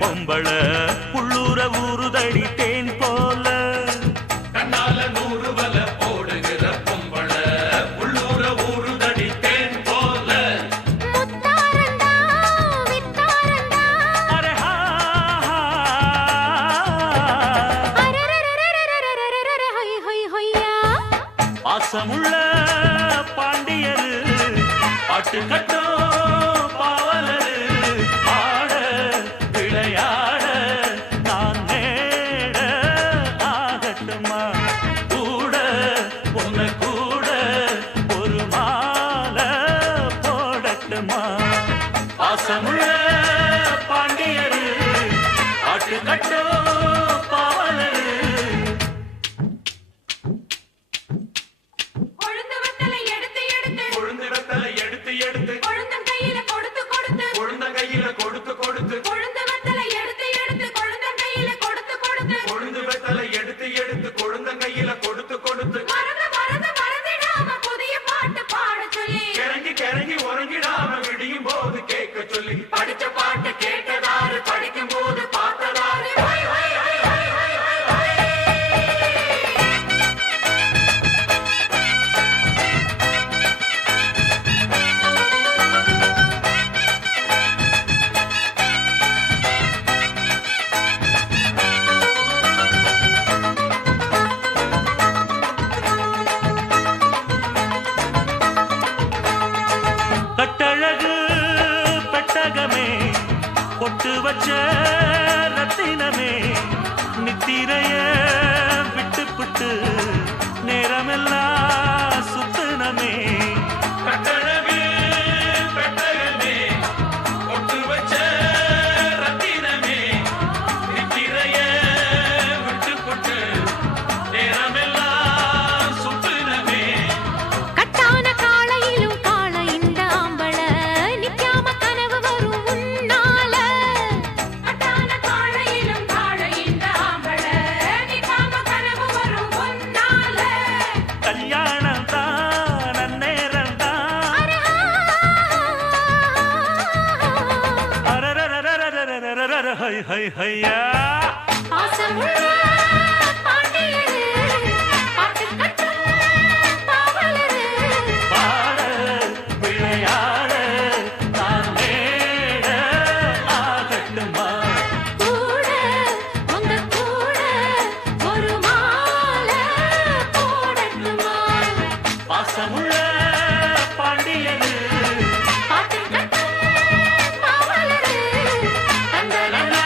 பொம்பள உள்ளூர ஊறுதடி தேன் போல கண்ணால 100 வல போடுகிற பொம்பள உள்ளூர ஊறுதடி தேன் போல முத்தாரண்டா வித்தாரண்டா அரஹா அரரரரரரரரரரர ஹொய் ஹொய் ஹொய்யா பாசமுள்ள பாண்டியரு பாட்டு கட்டும் பாவலரு ஆட விளையாட நான் நேட ஆகட்டுமா கூட உன்னை கூட ஒரு மாலை போடட்டுமா பாசமுள்ள பாண்டியரு பாட்டு கட்டும் பாவலரு கொழுந்து வத்தலை எடுத்து எடுத்து கொழுந்து வெத்தலை எடுத்து எடுத்து கொழுந்தன் கையில கொடுத்து கொடுத்து கொழுந்தன் கையில கொடுத்து கொடுத்து கொழுந்து வத்தலை எடுத்து எடுத்து கொழுந்தன் கையில கொடுத்து கொடுத்து கொழுந்து வெத்தலை எடுத்து எடுத்து கொழுந்தன் கையில கொடுத்து கொடுத்து மறந்து மறந்து மறந்திடாம புதிய பாட்டு பாட சொல்லி கிறங்கி கிறங்கி உறங்கிடாம விடியும் போது கேட்க சொல்லி படிச்ச பாட்டு கேட்டதாரு படிக்கும் போது பார்த்ததாரு ஹொய் ஹொய் ஹொய் ஹொய் ஹொய் ஹொய் ஹொய். கட்டழகு பெட்டகமே பொட்டு வச்ச ரத்தினமே நித்திரைய விட்டு புட்டு நேரமெல்லாம் சுத்தனமே கட்டழகு பெட்டகமே பொட்டு வச்ச ரத்தினமே நித்திரைய விட்டு புட்டு நேரமெல்லாம் சுத்தினமே கட்டான காளையிலும் காள இந்த ஆம்பள நிக்காம கனவு வரும் உன்னால கட்டான காளையிலும் காள இந்த ஆம்பள நிக்காம கனவு வரும் உன்னால கல்யாணம் தான் நன்னேரம் தான் அரரரரரரரரரர ஹை ஹை ஹையா பாசமுள்ள பாண்டியரு பாட்டு கட்டும் பாவலரு பாட விளையாட நான் நேட ஆகட்டுமா கூட உங்க கூட ஒரு மாலை போடட்டுமா பாசமுள்ள பாண்டியரு பாட்டு கட்டும் பாவலரு தந்தலனா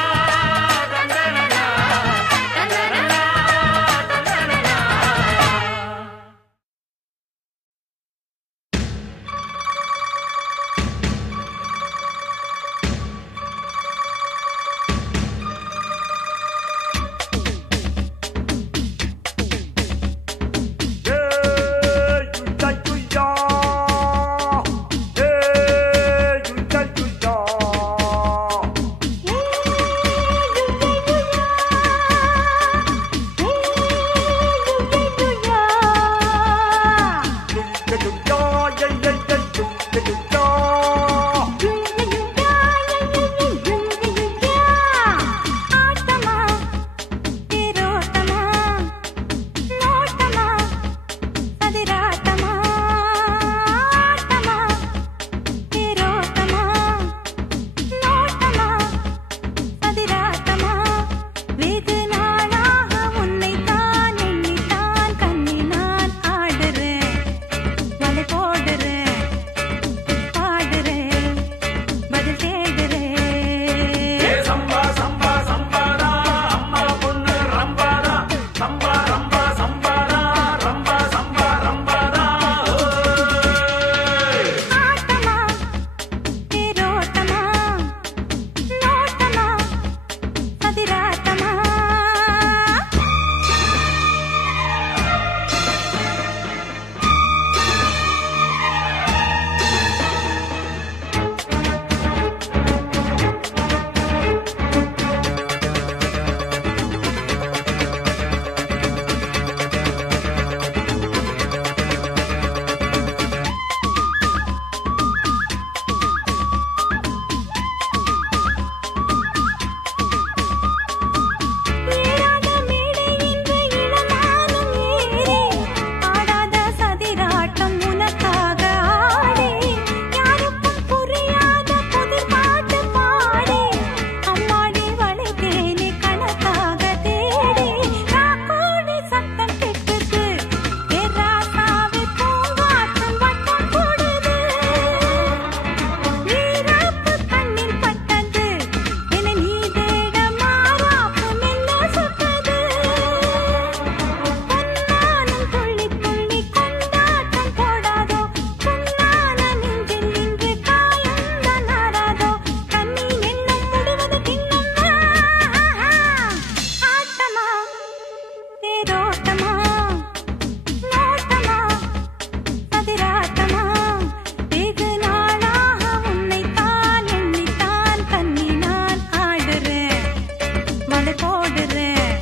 போடுறேன்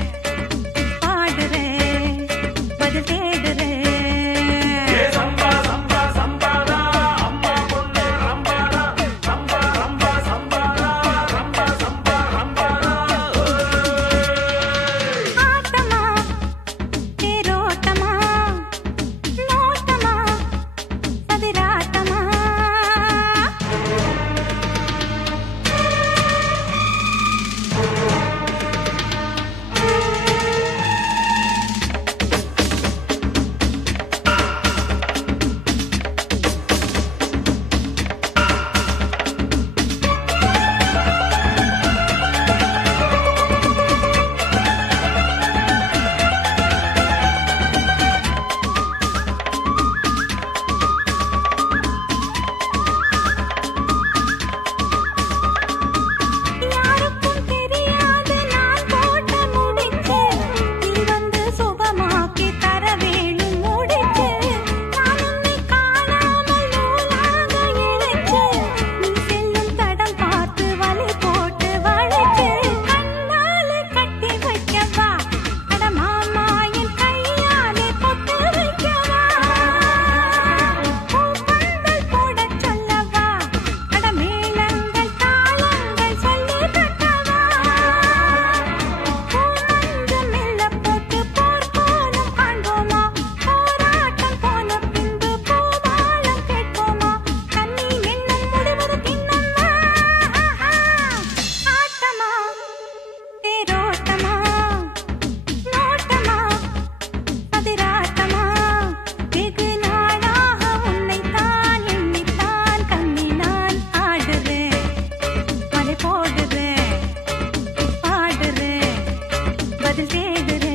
பாடுறேன் பதில் தேடுறேன் சம்பா சம்பா சம்பாதா அம்மா பொண்ணு ரம்பாதா சம்பா ரம்பா சம்பாதா ரம்பா சம்பா ரம்பாதா ஆட்டமா தேரோட்டமா நோட்டமா பதிராட்டமா யாருக்கும் தெரியாது நான் போட்ட முடிச்சு நீ வந்து சுகமாக்கி தர வேணும் முடிச்சு நான் உன்னை காணாமல் நூலாக இழைச்சு நீ செல்லும் தடம் பார்த்து வலி போட்டு வளைச்சு கண்ணாலே கட்டி வைக்கவா அட மாமா என் கையாலே பொட்டு வைக்கவா பூப்பந்தல் போடச் சொல்லவா அட மேளங்கள் தாளங்கள் சொல்லி தட்டவா பூமஞ்சம் மெல்ல போட்டு போர்க்கோலம் காண்போமா போராட்டம் போன பின்பு பூபாலம் கேட்போமா தண்ணி எண்ணம் முடிவது பின்னம்மா ஆட்டமா தேரோட்டமா நோட்டமா பதிராட்டமா வெகு நாளாக உன்னைத்தான் எண்ணித்தான் கண்ணி நான் ஆடுறேன் மலை போடுறேன் பாடுறேன் பதில் தேடுறேன்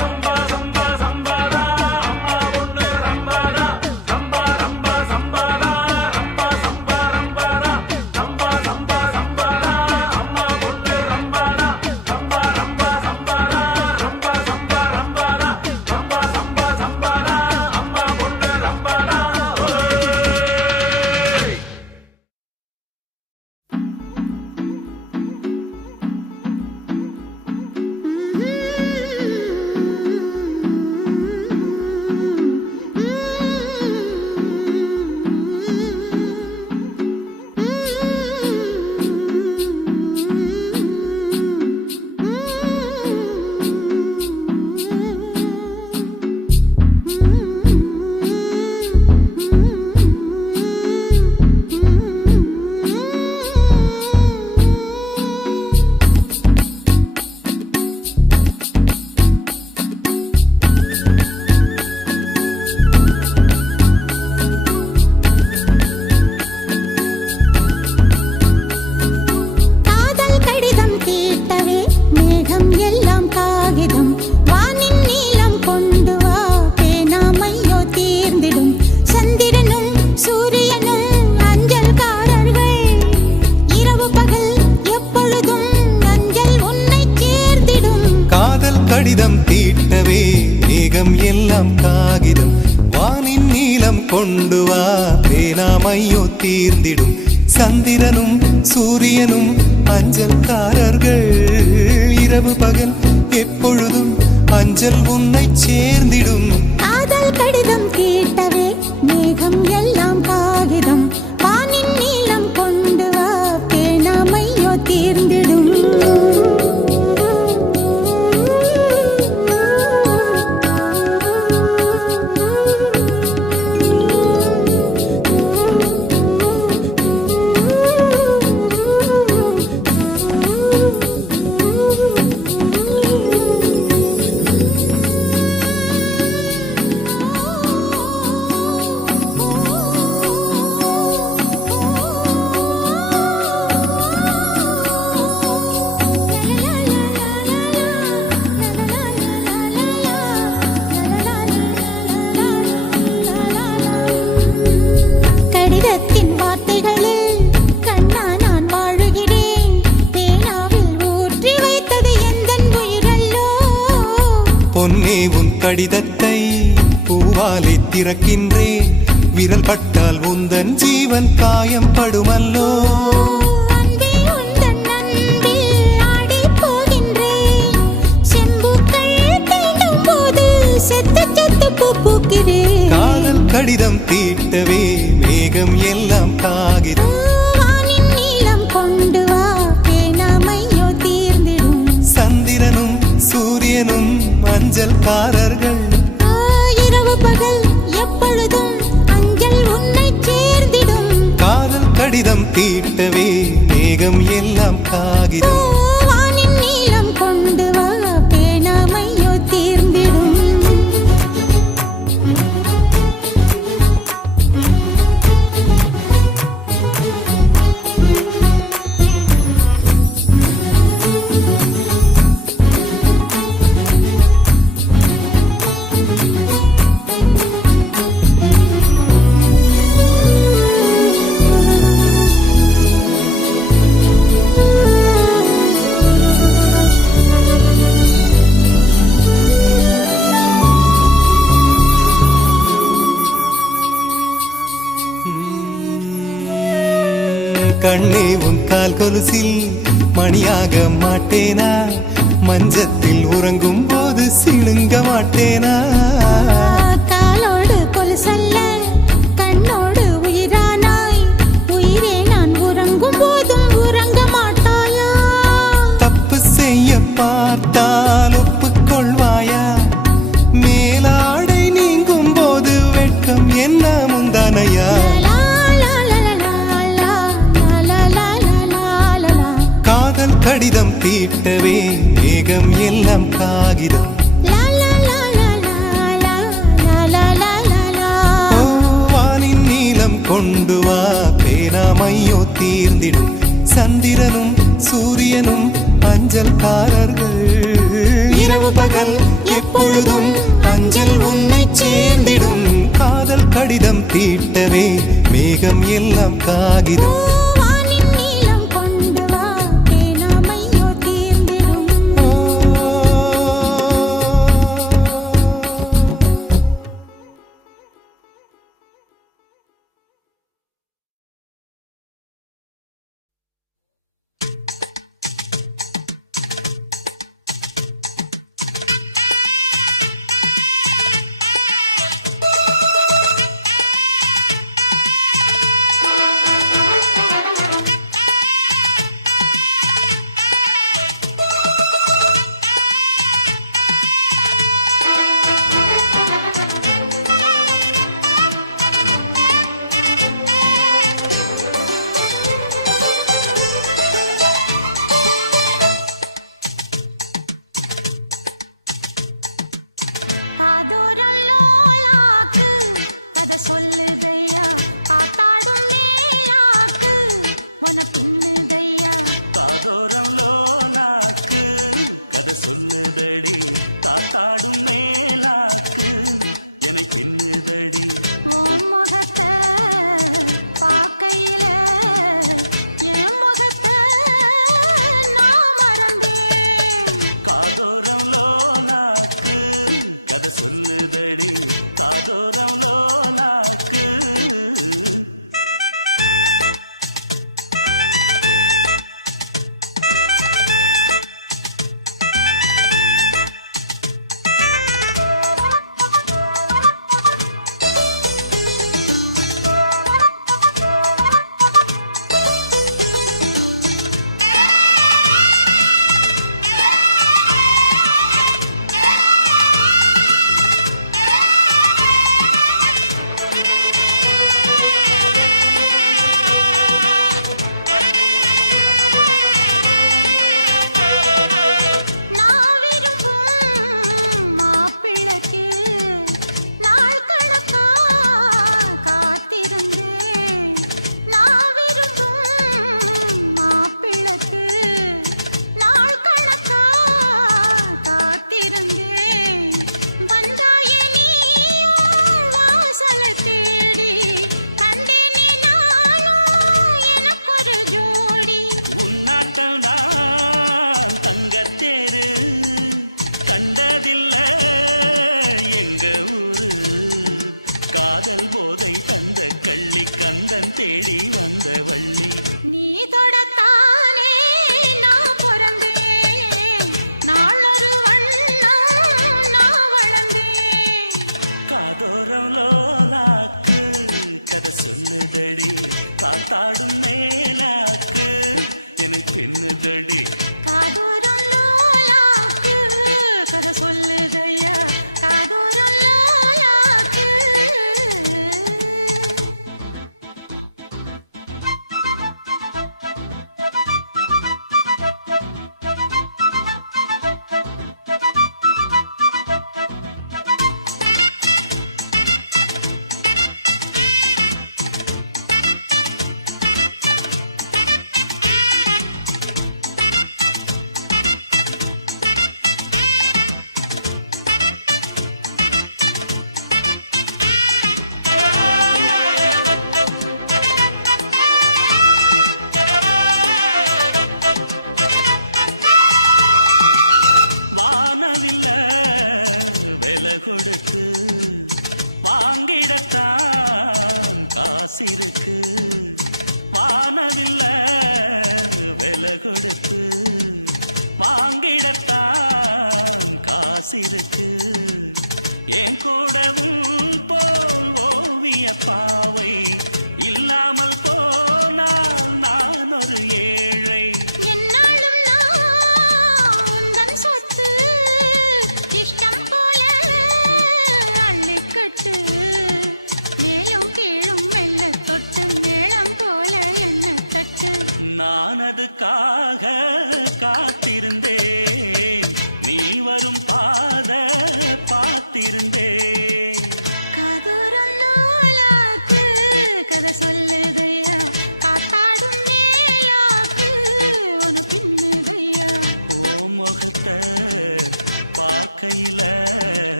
சம்பா சம்பா சம்பாதா அம்மா பொண்ணு ரம்பாதா சம்பா ரம்பா சம்பாதா ரம்பா சம்பா ரம்பாதா சம்பா சம்பா சம்பாதா அம்மா பொண்ணு ரம்பாதா சம்பா ரம்பா சம்பாதா ரம்பா சம்பா ரம்பாதா சம்பா சம்பா சம்பாதா அம்மா பொண்ணு ரம்பாதா காதல் கடிதம் தீட்டவே மேகம் எல்லாம் காகிதம் வானின் நீலம் கொண்டு வா பேனாமையோ தீர்ந்திடும் சந்திரனும் சூரியனும் அஞ்சல்காரர்கள் இரவு பகல் எப்பொழுதும் அஞ்சல் உன்னை சேர்ந்திடும் காதல் கடிதம் தீட்டவே மேகம் எல்லாம் காகிதம் வானின் நீலம் கொண்டு வா பேனாமையோ தீர்ந்திடும் சந்திரனும் சூரியனும் அஞ்சல்காரர்கள் இரவு பகல் எப்பொழுதும் அஞ்சல் உன்னை சேர்ந்திடும் காதல் கடிதம் தீட்டவே மேகம் எல்லாம் காகிதம் வானின் நீலம் கொண்டு வா பேனாமையோ தீர்ந்திடும் கடிதத்தின் வார்த்தைகளில் கண்ணா நான் வாழுகிறேன் பேனாவில் ஊற்றி வைத்தது எந்தன் உயிரல்லோ பொன்னே உன் கடிதத்தை பூவாலை திறக்கின்றேன் விரல் பட்டால் உந்தன் ஜீவன் காயம் படுமல்லோ அன்பே உந்தன் அன்பில் ஆடிப் போகிறேன் கடிதம் தீட்டவே மேகம் எல்லாம் காகிதம். வானின் நீலம் கொண்டு வா பேனாமையோ தீர்ந்திடும். சந்திரனும் சூரியனும் அஞ்சல்காரர்கள். இரவு பகல் எப்பொழுதும் அஞ்சல் உன்னை சேர்ந்திடும். காதல் கடிதம் தீட்டவே மேகம் எல்லாம் காகிதம். வானின் நீலம் கொண்டு வா பேனாமையோ தீர்ந்திடும். கண்ணே உன் கால் கொலுசில் மணியாக மாட்டேனா? மஞ்சத்தில் உறங்கும் போது சிணுங்க மாட்டேனா? காலோடு கொலுசல்ல கண்ணோடு உயிரானாய். உயிரே நான் உறங்கும் போதும் உறங்க மாட்டாயா? தப்பு செய்ய பார்த்தால் ஒப்புக்கொள்வாயா? மேலாடை நீங்கும் போது வெட்கம் என்ன முந்தானையா? காதல் கடிதம் தீட்டவே மேகம் எல்லாம் காகிதம். ஓ, வானின் நீலம் கொண்டு வா பேனாமையோ தீர்ந்திடும். சந்திரனும் சூரியனும் அஞ்சல்காரர்கள். இரவு பகல் எப்பொழுதும் அஞ்சல் உன்னை சேர்ந்திடும். காதல் கடிதம் தீட்டவே மேகம் எல்லாம் காகிதம். வானின் நீலம் கொண்டு வா பேனாமையோ தீர்ந்திடும்.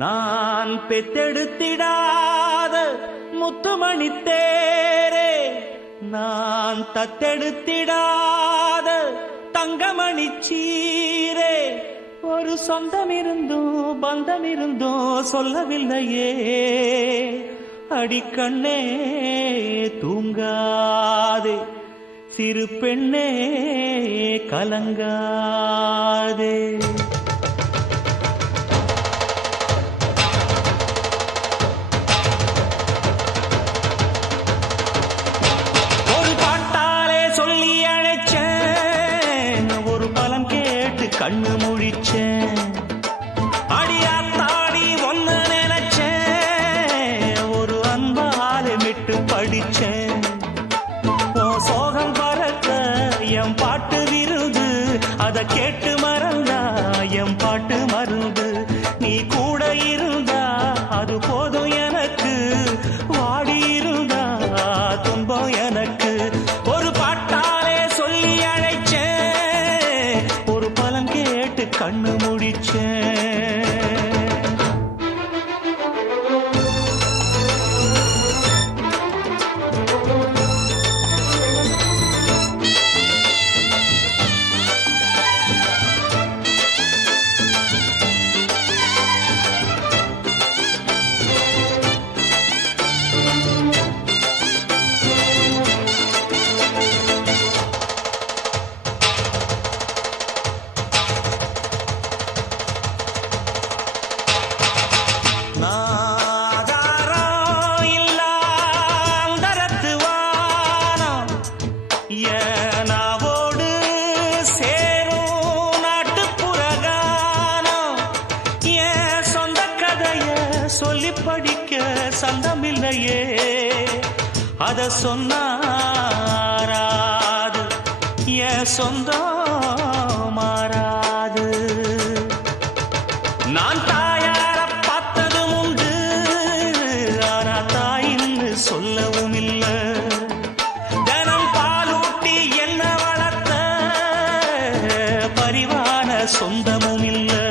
நான் பெத்தெடுத்திடாத முத்துமணி தேரே, நான் தத்தெடுத்திடாத தங்கமணி சீரே, ஒரு சொந்தம் இருந்தும் பந்தம் இருந்தும் சொல்லவில்லையே, அடிக்கண்ணே தூங்காதே, சிறு பெண்ணே கலங்காதே. ஒரு பாட்டாலே சொல்லி அழைச்சேன், ஒரு பலம் கேட்டு கண்ணு முழிச்சேன், அடியாத்தாடி ஒன்னு நினைச்சேன், ஒரு அன்பாலே விட்டு படிச்சேன். சோகம் பறக்க என் பாட்டு விருது, அத கேட்டு மறந்தா என் பாட்டு மருந்து. நீ கூட இருந்தா அது போதும் எனக்கு, வாடி இருந்தா துன்பம் எனக்கு. ஒரு பாட்டாலே சொல்லி அழைச்சேன், ஒரு பலம் கேட்டு கண்ணு முடிச்சேன். சொல்லி படிக்க சந்தமில்லையே, அத சொன்னாராது என் சொந்தம் மாறாது. நான் தாயார பார்த்ததும் உண்டு, ஆனா தாயின்னு சொல்லவும் இல்லை. தினம் பாலூட்டி என்ன வளர்த்த பரிவான சொந்தமும் இல்லை.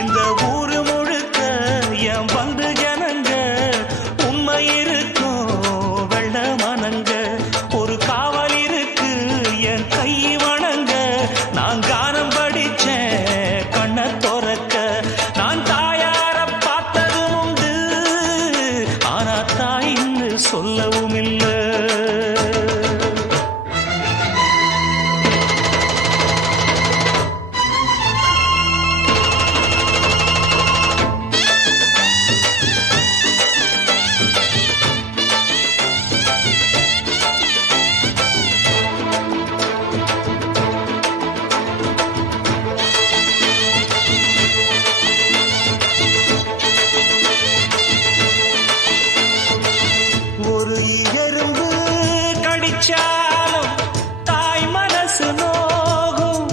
இந்த ஊரு முழுக்க என் வந்து ஜனங்க, உண்மை இருக்கும் வெள்ள மனங்க. ஒரு காவல் இருக்கு என் கை வணங்க, நான் கானம் படிச்சேன் கண்ண துறக்க. நான் தாயார பார்த்ததும் உண்டு, ஆனா தாயின்னு சொல்லவும் இல்லை. ஒரு எறும்பு கடிச்சாலும் தாய் மனசு நோகும்,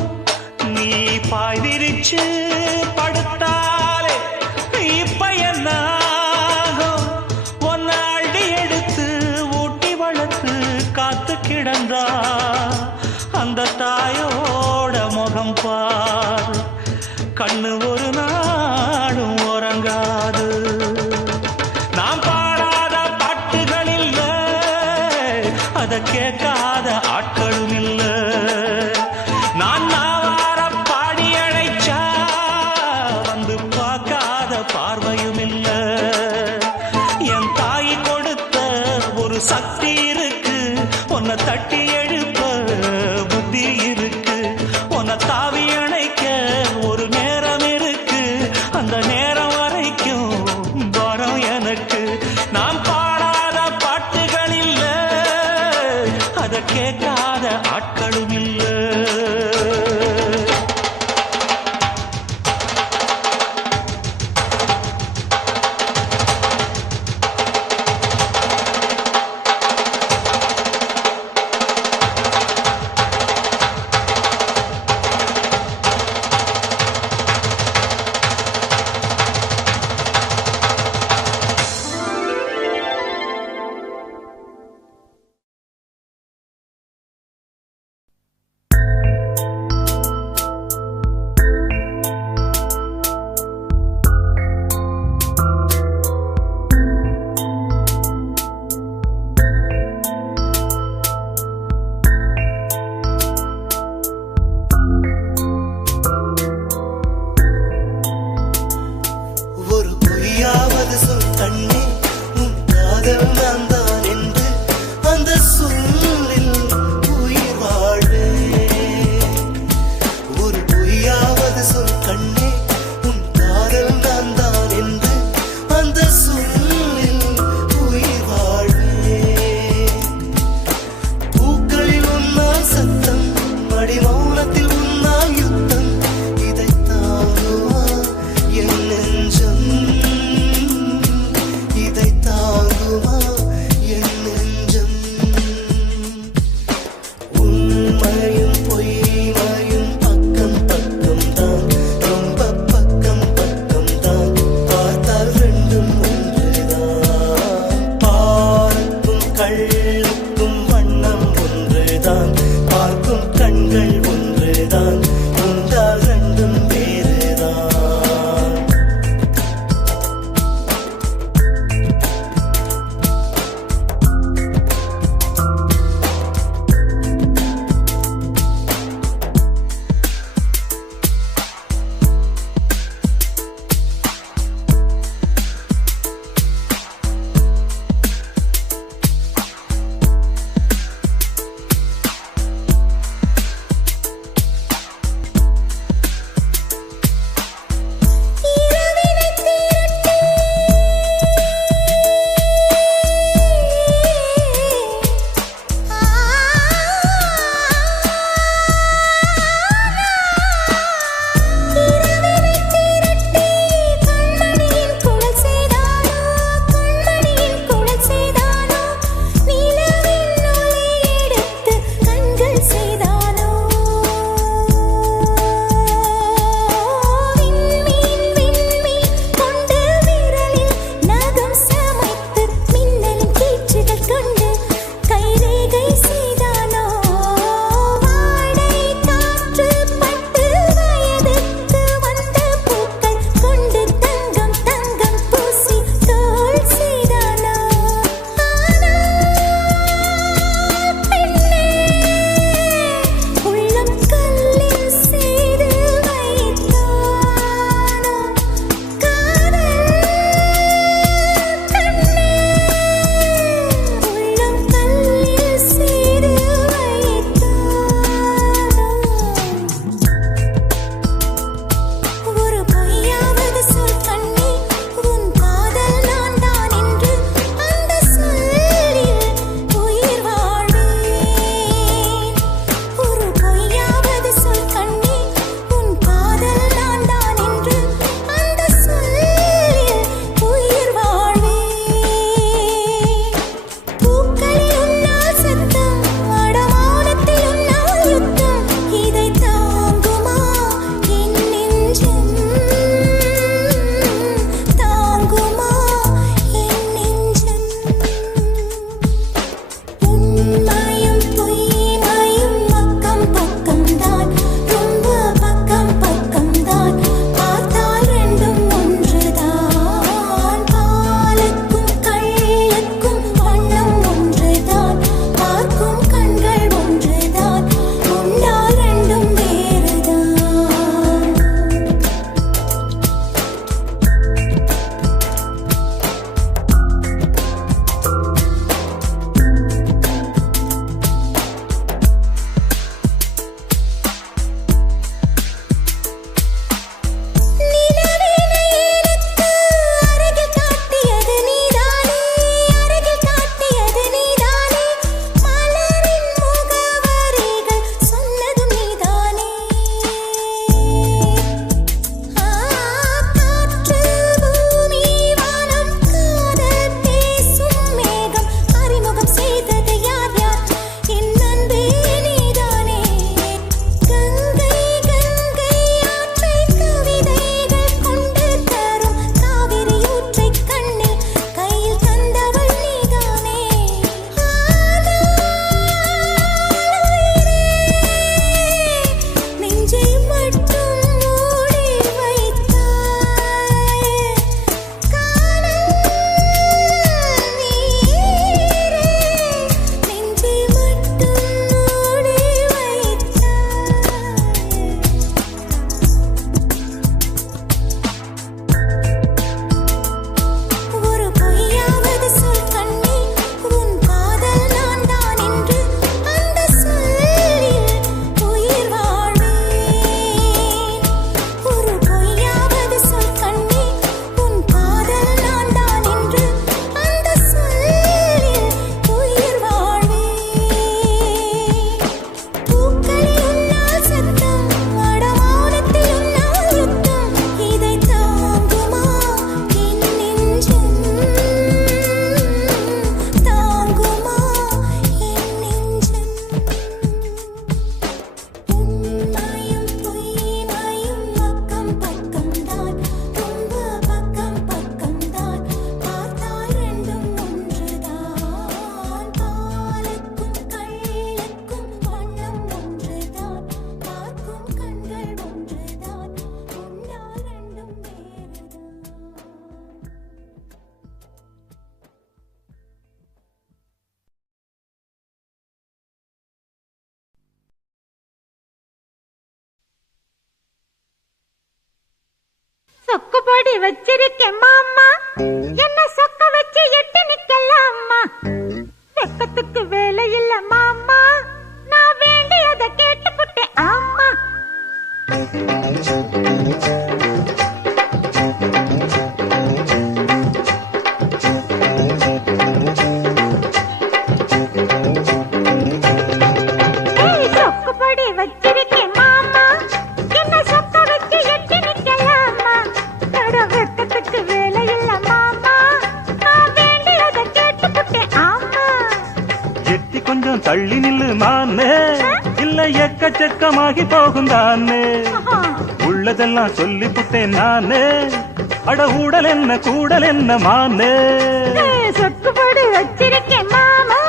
நீ பாய் விரிச்சு படுத்தாலே இப்ப என்ன ஆகும். ஒன்ன அடி எடுத்து ஊட்டி வளர்த்து காத்து கிடந்தா அந்த தாயோட முகம் பார், கண்ணு ஒரு நாடும் உறங்காது. நாம் பாடாத பாட்டுகள் இல்ல, அத கேட்காத ஆட்களும் இல்ல. நான் நாவார பாடி அழைச்சா வந்து பார்க்காத பார்வையும் இல்ல. என் தாய் கொடுத்த ஒரு சக்தி இருக்கு, உன்னை தட்டி எழுப்ப புத்தி இருக்கு. உன்னை தாவி அணைக்க ஒரு நேரம் இருக்கு, அந்த நேரம் வரைக்கும் வரம் எனக்கு. நாம் பாடாத பாட்டுகள் இல்ல, அத கேட்காத ஆட்களும் இல்ல. சொக்கு பொடி வச்சிருக்கேன் மாமா, என்ன சொக்க வச்சு எட்டு நிக்கலாமா? வெக்கத்துக்கு வேலை இல்ல மாமா, நான் வேண்டியதை கேட்டுக்கிட்டேன் ஆமா. சொக்கு பொடி வச்சிருக்கேன் மாமா, என்ன சொக்க வச்சு எட்டு நிக்கலாமா? வெக்கத்துக்கு வேலை இல்ல மாமா, நான் வேண்டியதை கேட்டுக்கிட்டேன் ஆமா. எட்டி கொஞ்சம் தள்ளி நில்லு மானே, இல்ல எக்கச்சக்கமாகி போகும் தானே. உள்ளதெல்லாம் சொல்லி புட்டேன் நானே, அட ஊடல் என்ன கூடல் என்ன மானே. சொக்கு பொடி வச்சிருக்கேன் மாமா.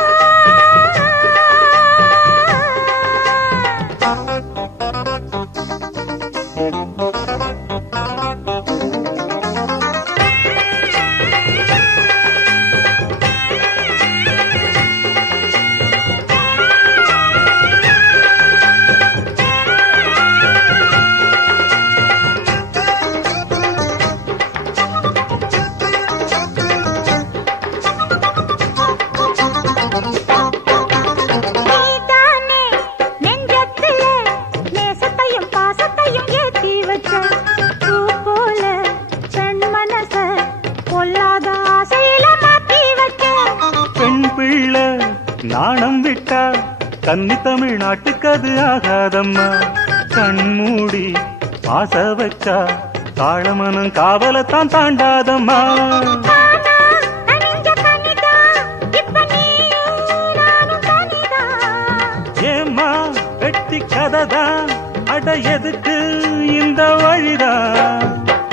நீதானே நெஞ்சத்திலே நேசத்தையும் பாசத்தையும் ஏத்தி வச்ச பூ போல பெண் மனச பொல்லாத ஆசையில மாத்தி வச்ச. பெண் பிள்ளை நாணம் விட்டா கன்னி தமிழ்நாட்டுக்கு அது ஆகாதம்மா. கண்மூடி ஆச வச்சா தாழமனம் காவலத்தான் தாண்டாதம்மா. நானா நனைஞ்ச கனிதா, இப்ப நீயும் நானும் தனிதா. ஏம்மா வெட்டி கதைதான், அட எதுக்கு இந்த வழிதான்.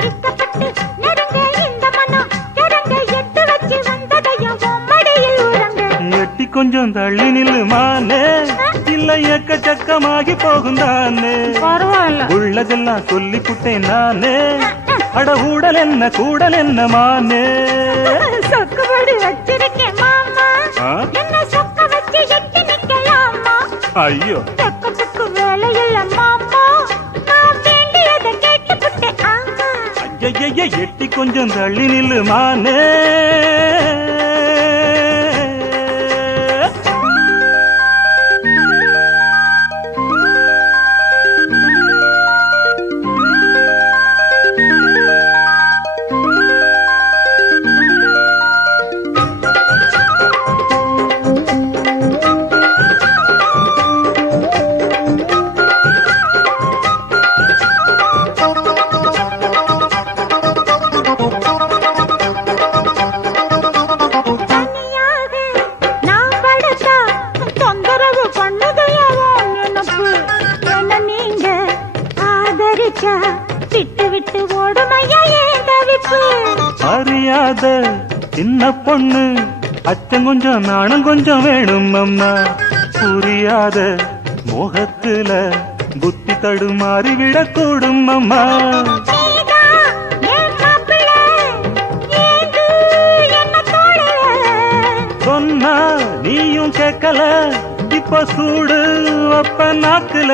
இஷ்டப்பட்டு நெருங்க இந்த மனம் இறங்க, எட்டு வச்சு வந்ததையும் உன் மடியில் உறங்க. எட்டி கொஞ்சம் தள்ளி நில்லு மானே, இல்ல எக்கச்சக்கமாகி போகும் தானே. பரவாயில்ல. உள்ளதெல்லாம் சொல்லி புட்டேன் நானே, அட ஊடல் என்ன கூடல் என்ன மானே. சொக்கு பொடி வச்சிருக்கேன் மாமா, ஆ? என்ன சொக்க வச்சு எட்டு நிக்கலாமா? ஐயோ வெக்கத்துக்கு வேலை இல்ல மாமா, நான் வேண்டியதை கேட்டுக்கிட்டேன் ஆமா. ஐய எட்டி கொஞ்சம் தள்ளி நில்லு மானே. தனியாக நான் படுத்தா தொந்தரவு பண்ணுதையாவோ நினைப்பு. என்ன நீங்க ஆதரிச்சா விட்டு விட்டு ஓடுமையா ஏன் தவிப்பு? அறியாத சின்ன பொண்ணு அச்சம் கொஞ்சம் நாணம் கொஞ்சம் வேணும் அம்மா. புரியாத மோகத்துல புத்தி தடுமாறி விடக்கூடும் அம்மா. நீதா என் மாப்பிள்ளை, ஏங்கு என்ன தோழல. சொன்னா நீயும் கேட்கல, இப்ப சூடு அப்ப நாக்குல.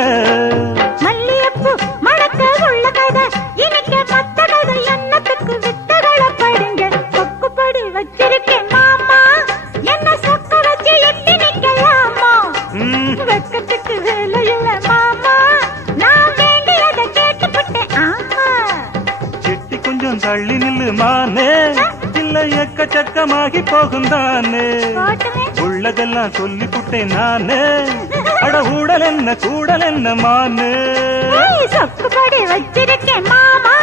மல்லியப்பூ மணக்க உள்ள கதை, இனிக்க மத்த கதை என்னத்துக்கு வித்தகளை படுங்க. சொக்கு பொடி வச்சிருக்கேன் மாமா, என்ன சொக்க வச்சு எட்டி நிக்கலாமா? வெக்கத்துக்கு வேலை இல்ல மாமா, நான் வேண்டியதை கேட்டுக்கிட்டேன் ஆமா. எட்டி கொஞ்சம் தள்ளி நில்லு மானே, இல்ல எக்கச்சக்கமாகி போகும் தானே. போட்டுமே. உள்ளதெல்லாம் சொல்லி புட்டேன் நானே, அட ஊடல் என்ன கூடல் என்ன மானே. சொக்கு பொடி வச்சிருக்கேன் மாமா.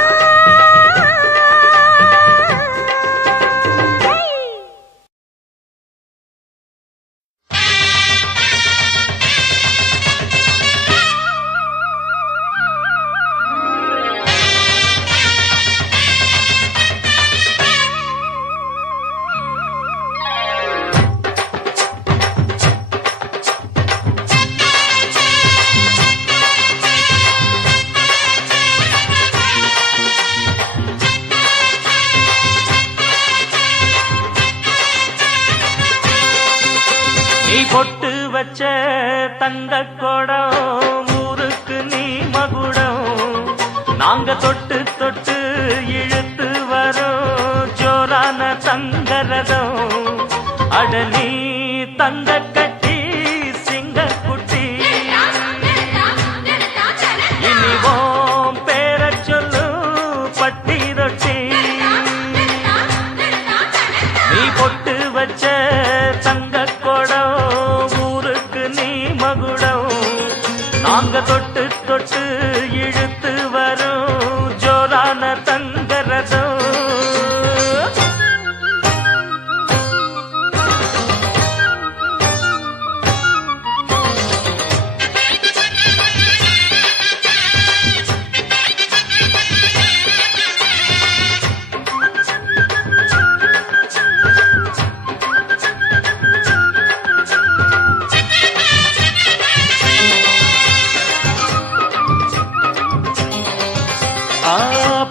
பொட்டு வச்ச தங்க குடம் ஊருக்கு நீ மகுடம். நாங்க தொட்டு தொட்டு இழுத்து வரும் ஜோரான தங்கரதம் அடலி தங்க கட்டி சிங்க குட்டி இனிவோம் பேர சொல்லு பட்டி ரொட்டி நீ பொட்டு வச்ச தங்க கொடம் ஊருக்கு நீ மகுடம் நாங்க தொட்டு தொட்டு இழுத்து வரும் ஜோரான தங்கரதம்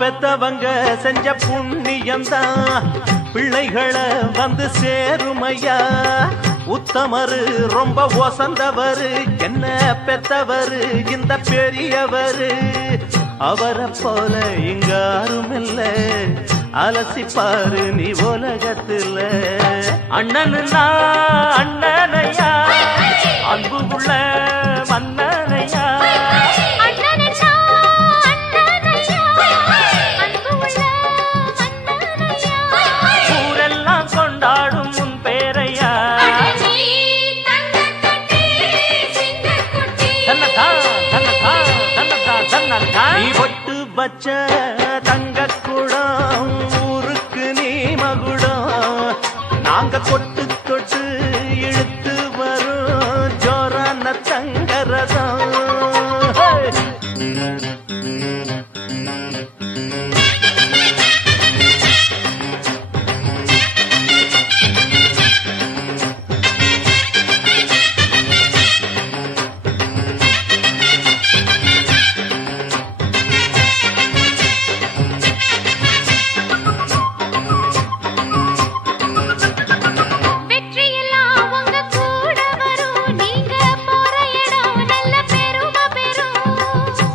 பெத்தவங்க செஞ்ச புண்ணியம்தான் பிள்ளைகளை வந்து சேருமையா உத்தமரு ரொம்ப ஒசந்தவரு என்ன பெத்தவரு இந்த பெரியவரு அவரை போல இங்காரும் இல்ல அலசிப்பாரு நீ உலகத்துல அண்ணனுன்னா அண்ணனையா அன்பு உள்ள மன்னனையா நீ பொட்டு வச்ச தங்க குடம் ஊருக்கு நீ மகுடம் நாங்க கொட்டு தொட்டு இழுத்து வரும் ஜோரான தங்கரதம்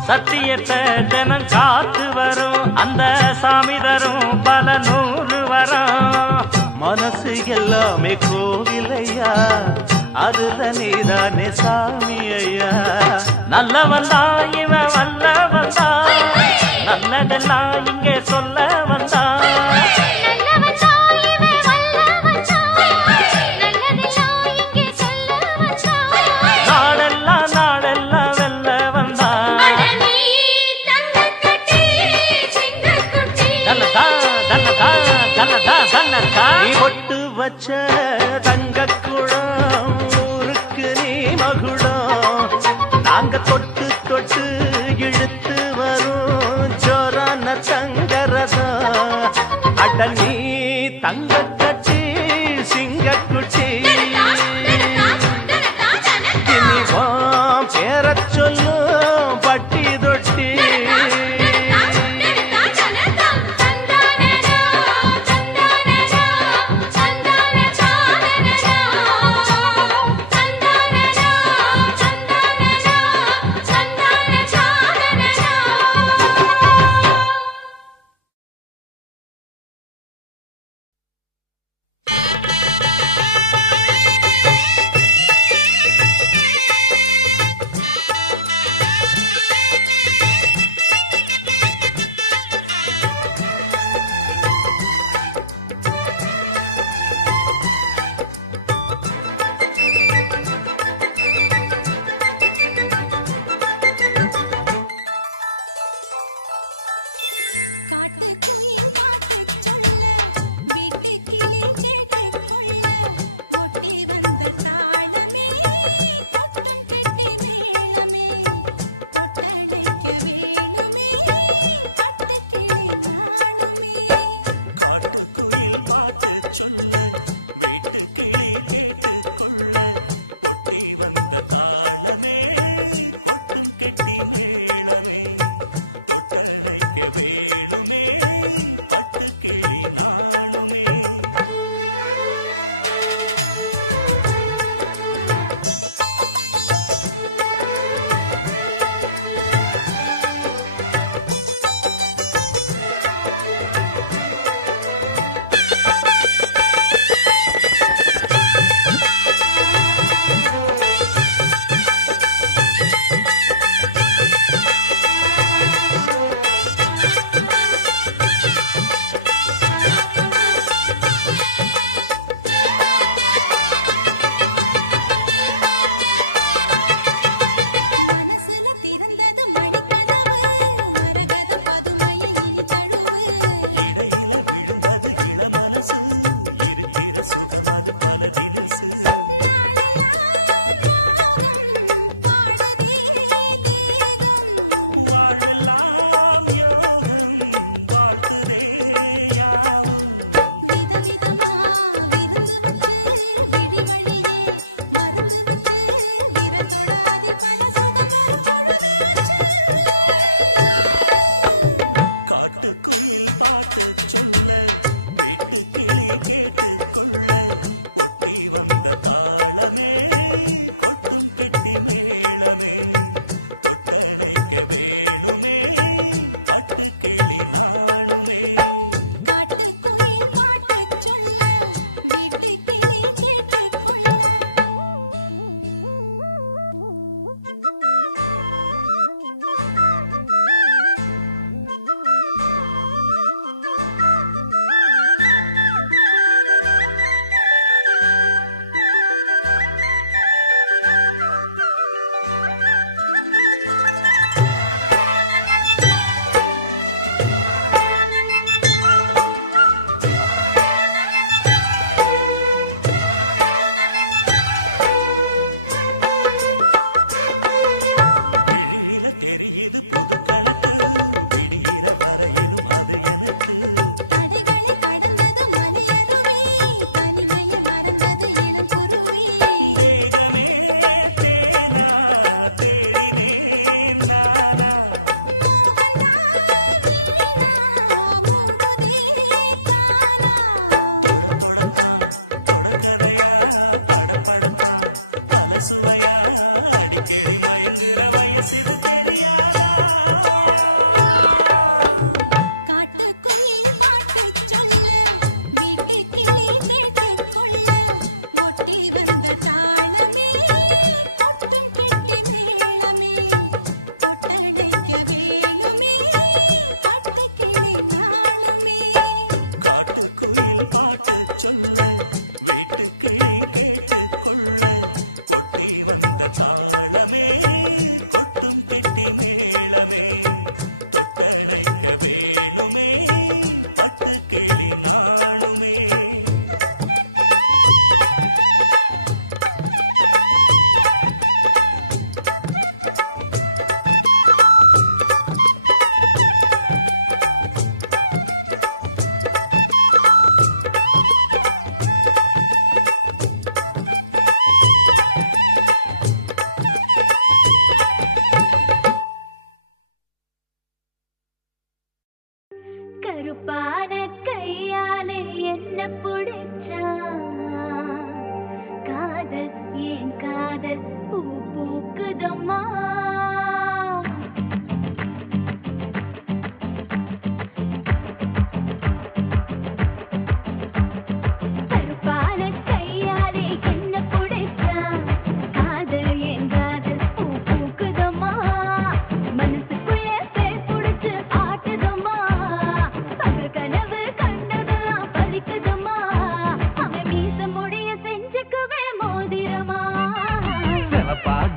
சத்தியத்தை தினம் காத்து வரும் அந்த சாமி தரும் பல நூறு வரும் மனசு எல்லாமே கோவிலையா அதுல நீதானே சாமி ஐயா நல்லவன் தான் இவன் வல்லவன் தான் நல்லதெல்லாம் இங்கே சொல்ல வந்தான் நீ பொட்டு வச்ச தங்க குடம் ஊருக்கு நீ மகுடம் நாங்க தொட்டு தொட்டு இழுத்து வரும் ஜோரான தங்கரதம் அட நீ தங்க கட்டி சிங்க குட்டி இனிவாம் பேர சொல்லும் பட்டி தொட்டி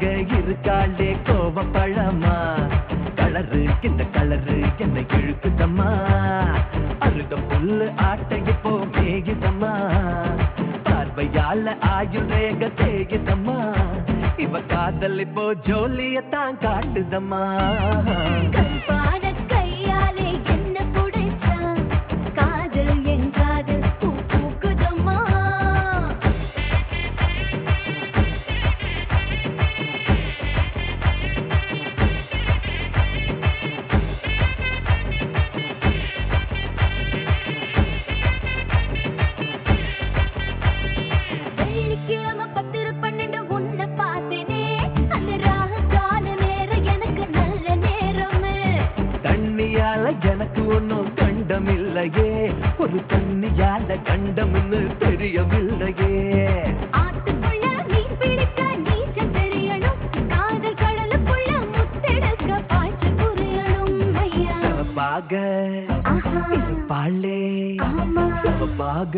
இருக்காளே கோவ பழமா கலரு இந்த கலரு என்னை இழுக்குதம்மா அழுத புல்லு ஆட்டைய போ மேயுதம்மா பார்வையால ஆயுள் ரேக தேயுதம்மா இவ காதல் இப்போ ஜோலியத்தான் காட்டுதம்மா கல்பான கையாலே என்ன புடைச்சா காதல் என் காதல் பூ பூக்குதம்மா வெள்ளிக்கிழமை 10-12 உன்னை பார்த்தேனே அந்த ராகால நேரம் எனக்கு நல்ல நேரமே தண்ணியால எனக்கு ஒன்னும் கண்டமில்லையே ஒரு தண்ணியால கண்டம்னு தெரியவில்லையே ஆத்துக்குள்ள மீன் பிடிக்க நீச்சல் தெரியணும் காதல் கடலுக்குள்ள முத்தெடுக்க பாய்ச்ச புரியணும் ஐயா பாக பாலே பாக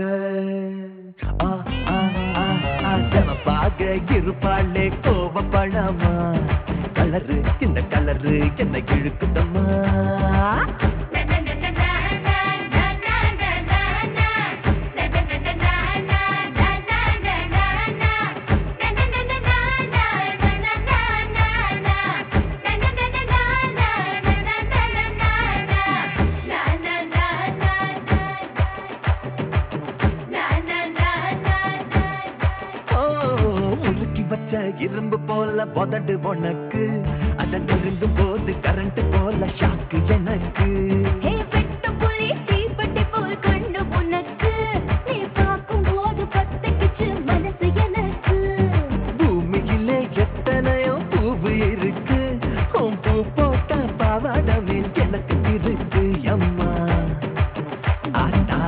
பாக இருப்பாளே கோவ பழமா கலரு இந்த கலரு என்ன இழுக்குதம்மா இரும்பு போல பொதடு உனக்கு அத நெருங்கும் போது கரண்ட் போல ஷாக்கு எனக்கு வெட்ட புலி தீப்பட்டி போல் கண்ணு உனக்கு நீ பார்க்கும் போது பத்திக்குச்சு மனசு எனக்கு பூமியிலே எத்தனையோ பூவு இருக்கு உன் பூ போட்ட பாவாடமே எனக்கு இருக்கு அம்மா ஆட்டா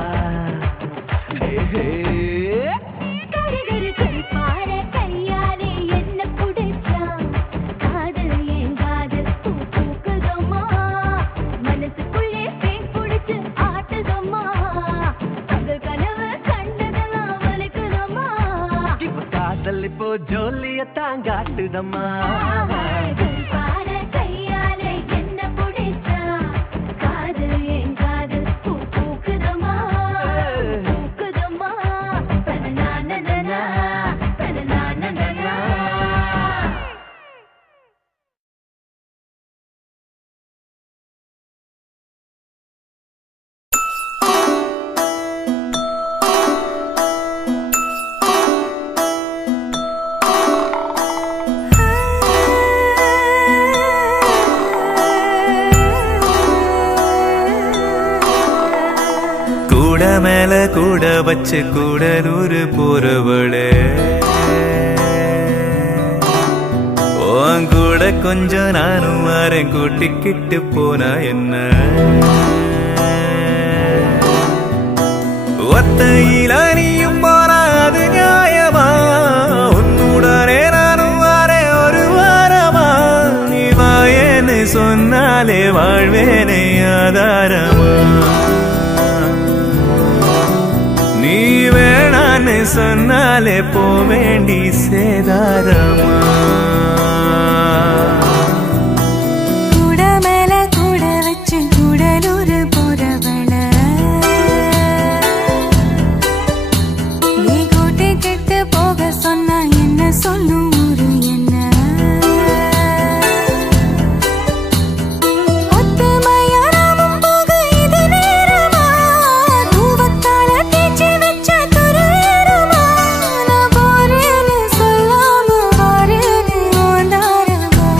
இப்போ ஜோலியத்தான் காட்டுதம்மா கையாலே என்ன புடிச்சா காதல் என் காதல் பூ பூக்குதம்மா பூக்குதம்மா தனநானனா தனநானனா கூட மேல கூட வச்சு கூடலூர் போறவளே உன் கூட கொஞ்சம் நானும் வரேன் கூட்டிக்கிட்டு போனா என்ன ஒத்தையில நீயும் போனா அது நியாயமா உன்னுடனே நானும் வரேன் ஒரு வாரமா நீ வாயேன்னு சொன்னாலே வாழ்வேனே ஆதாரமா நீ வேணான்னு சொன்னாலே போ வேண்டி சேதாரமா கூட மேல கூட வச்சு கூடலூர் போறவள நீ கூட்டி கிட்டு போக சொன்னா என்ன சொல்லும் ஊரு என்ன ஒத்துமையாராமும் போக இது நேரமா தூவத்தால தேய்ச்சி வச்ச துருவேருமா நான் போறேன்னு சொல்லாம வாரேன்னு ஓந்தாரமா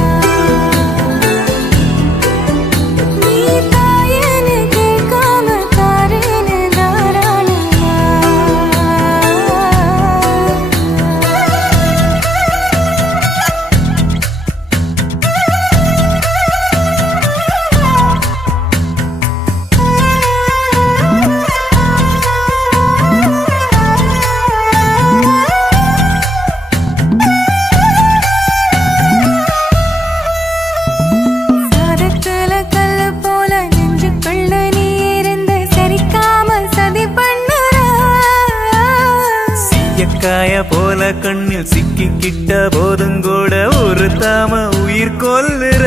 போல கண்ணில் சிக்கிக்கிட்ட போதும் கூட ஒரு தாம உயிர் கொல்லுற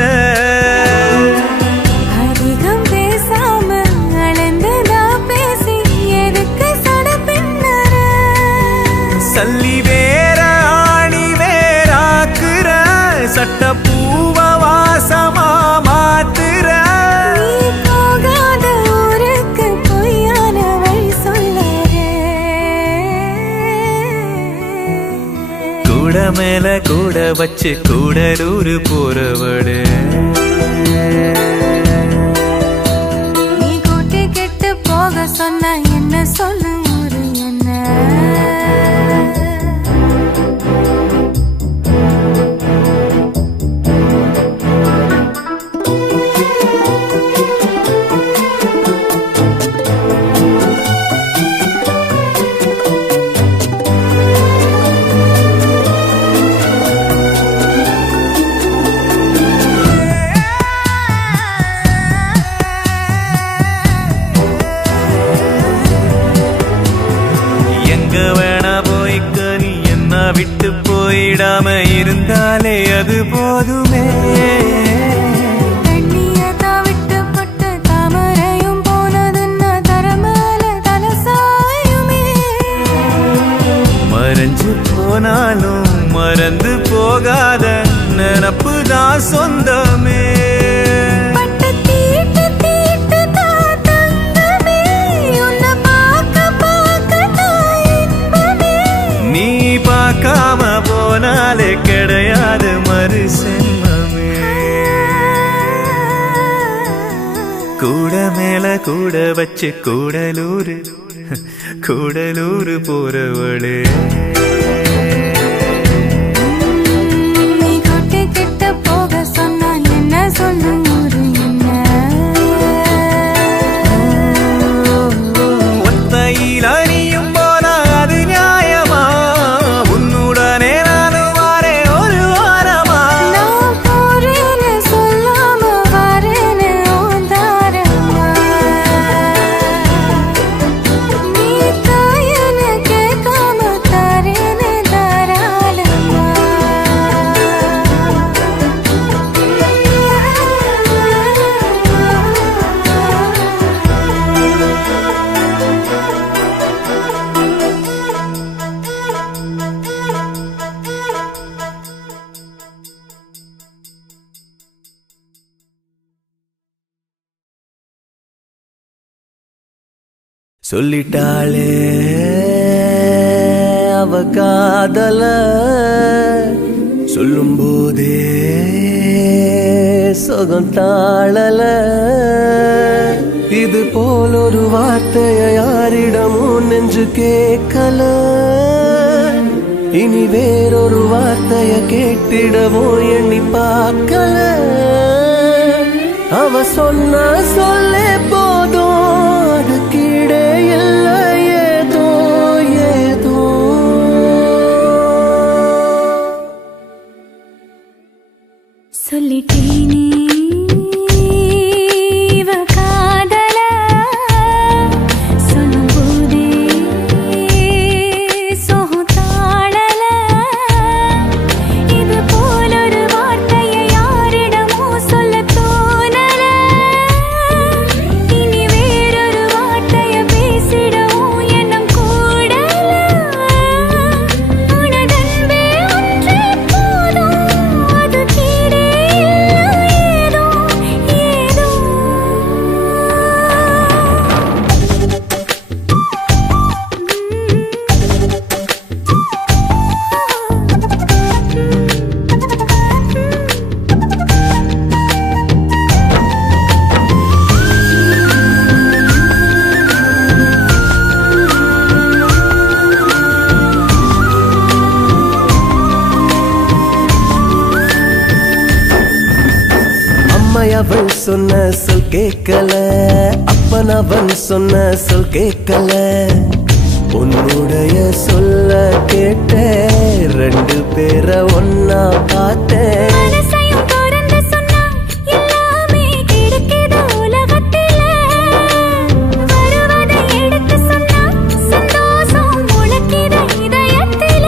அதிகம் பேசாம அளந்ததா பேசி எதுக்கு சட பின்னர சல்லி வேற ஆணி வேறாக்குற சட்ட பூவ வாசமா மாத்துற நீ போகாத ஊருக்கு பொய்யான வழி சொல்லற கூட மேல கூட வச்சு கூடலூர் போறவடு நீ கூட்டி கெட்டு போக சொன்ன என்ன சொல்லு ஊரு என்ன எங்க வேணா போய்க்க நீ என்ன விட்டு போயிடாம இருந்தாலே அது போதுமே தண்ணியதா விட்டு பட்டு தாமரையும் போனதுன்னா தரமேல தலசாயுமே மறைஞ்சு போனாலும் மறந்து போகாத நினப்பு தான் சொந்தமே பட்டு தீட்டு தீட்டு தான் தங்கமே உன்னை பார்க்க தான் இன்பமே நீ பார்க்காம போனாலே கிடையாது மறு சென்மமே கூட மேல கூட வச்சு கூடலூர் போறவளே நீ கூட்டி கெட்டு போக சொன்னா என்ன சொல்லு ஊரு என்ன ஒத்தையில் அணியும் போனா அது நியாயமா உன்னுடனே நானும் வாரே ஒரு வாரமா நான் போறேன்னு சொல்லாம வரேன்னு ஓந்தாரமா நீ தாயன்னு கேட்காம தாரேன்னு தாராளமா சொல்லிட்டாளே அவ காதல சொல்லும் போதே சுகம் தாழல இது போல் ஒரு வார்த்தைய யாரிடமும் நெஞ்சு கேட்கல இனி வேறொரு வார்த்தைய கேட்டிடவும் எண்ணி பார்க்கல அவ சொன்ன சொல்லே போதும் அது கீழே இல்லை ஏதோ ஏதோ சொல்லிட்டேனே இவ காதல சொல்லும் போதே சோகம் தாழல இது போல ஒரு வார்த்தையை யாரிடமோ சொல்ல தோணல இனி வேறொரு வார்த்தைய பேசிடவும் எண்ணம் கூடல உனதன்பே ஒன்றே போதும் அது கீழே ஏதோ ஏதோ அம்மையவன் சொன்ன சொல் கேட்கல அப்பன் அவன் சொன்ன சொல் கேட்கல உன்னுடைய சொல்ல கேட்ட ரெண்டு பேரை ஒன்னா பார்த்தேன் மனசையும் திறந்து சொன்னா எல்லாமே கிடைக்குது உலகத்தில வருவதை எடுத்து சொன்னா சந்தோஷம் முளைக்குது இதயத்தில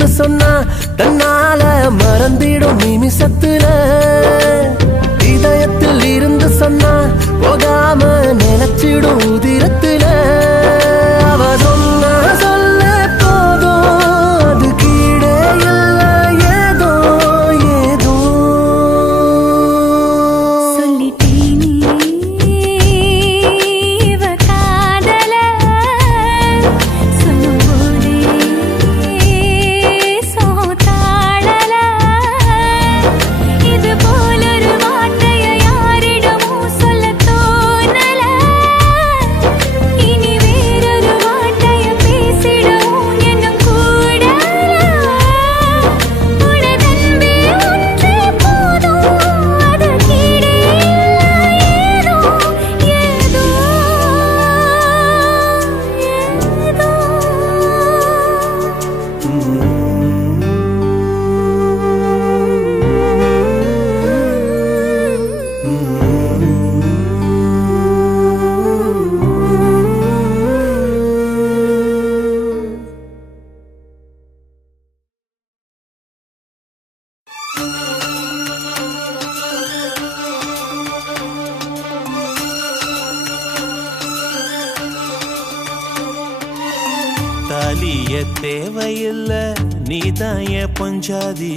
என்று சொன்னா தன்னால மறந்திடும் நிமிஷத்துல இதயத்தில் இருந்து சொன்னா போகாம நினைச்சிடும் உதிரத்துல அவ சொன்னா சொல்ல போதும் அது கீழே இல்ல ஏதோ ஏதோ சொல்லிட்டேனே இவ காதல சொல்லும்போதே சோதாளல இது போலொரு வார்த்தையை யாரிடமும் சொல்ல தோணல இனி வேறொரு வார்த்தையை பேசிடவும் எண்ணம் கூடல உனதன்பே ஒன்றே போதும் அது கீழே ஏதோ ஏதோ தாலிய தேவையில்ல நீதாய பொஞ்சாதி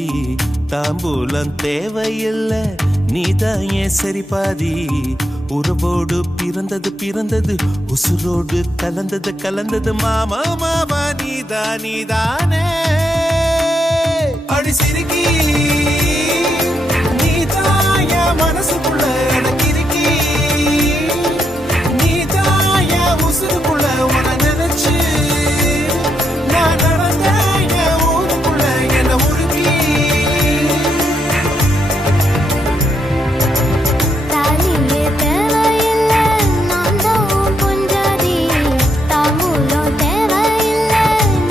தாம்பூலம் தேவையில்ல நீதாய சரிபாதி உறவோடு பிறந்தது பிறந்தது உசுரோடு கலந்தது கலந்தது மாமா மாமா நீதானே அடி சிரிக்கி நீதாய மனசுக்குள்ள எனக்கு இருக்கி நீதாய உசுருக்குள்ள உன நினைச்சு நான் நடந்த என் ஊருக்குள்ள என்ன உருக்கி தாலியே தேவையில்ல நான் தான் பொஞ்சாதி தாம்பூலம் தேவையில்ல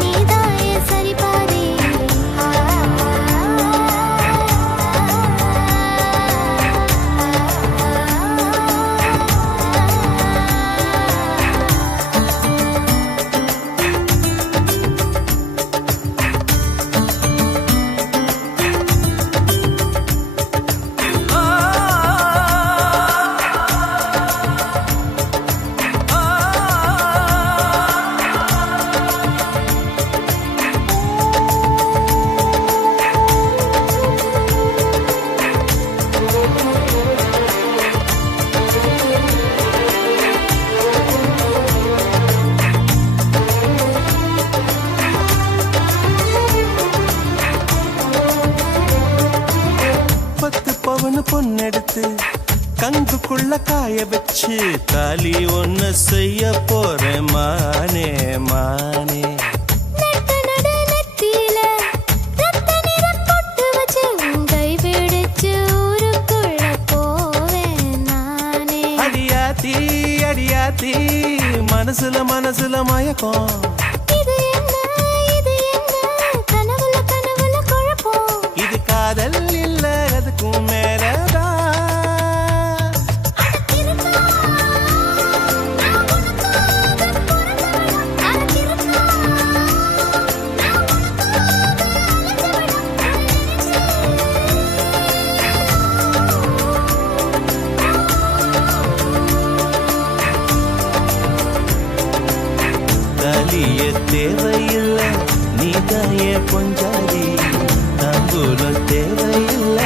நீதாயே சரிபாதி பொண்ணெடுத்து கங்குக்குள்ள காய வச்சு தாலி ஒண்ணு செய்ய போறேன் மானே மானே அடியாத்தி அடியாத்தி மனசுல மனசுல மயக்கம் இது காதல் இல்ல அதுக்கும் மேலதான் தாலிய தேவையில்ல நீதாய பொஞ்சாதி தாம்பூலம் தேவையில்ல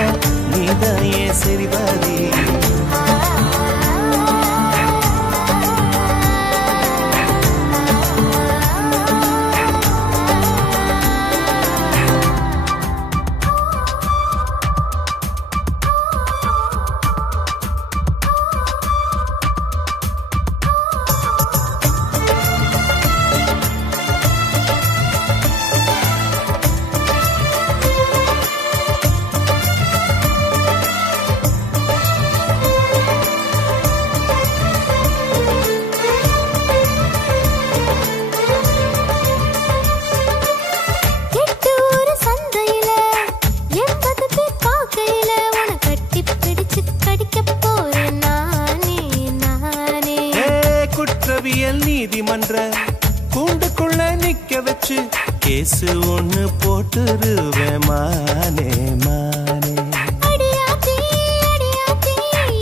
நீதாய சரிபாதி நீதிமன்ற கூண்டுக்குள்ள நிக்க வச்சு கேசு ஒண்ணு போட்டுருவேன் மானே மானே. அடியாத்தி அடியாத்தி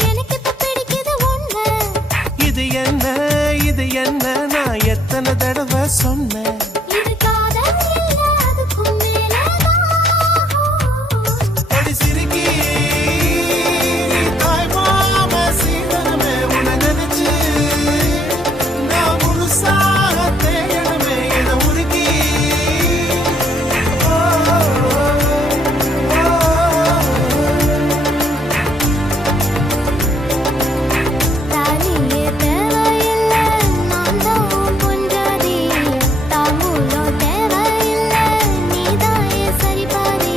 எனக்கு இப்ப பிடிக்குது ஒண்ணு. இது என்ன இது என்ன நான் எத்தனை தடவை சொன்னேன். இது காதல் இல்ல அதுக்கும் மேலதான். அடி சிரிக்கி தாய் மாமா சீதனமே உன்னை நினைச்சு நான் முழுசாக தேயணுமே என உருக்கி. தாலியே தேவையில்ல நான் தான் பொஞ்சாதி. தாம்பூலம் தேவையில்ல நீதான் என் சரிபாதி.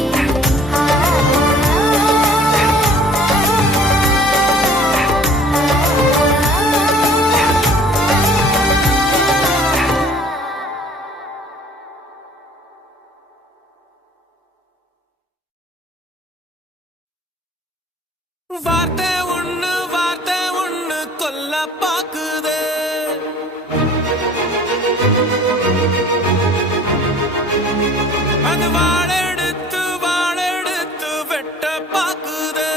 வார்த்தை ஒண்ணு கொல்ல பாக்குதே. அது வாழெடுத்து வெட்ட பாக்குதே.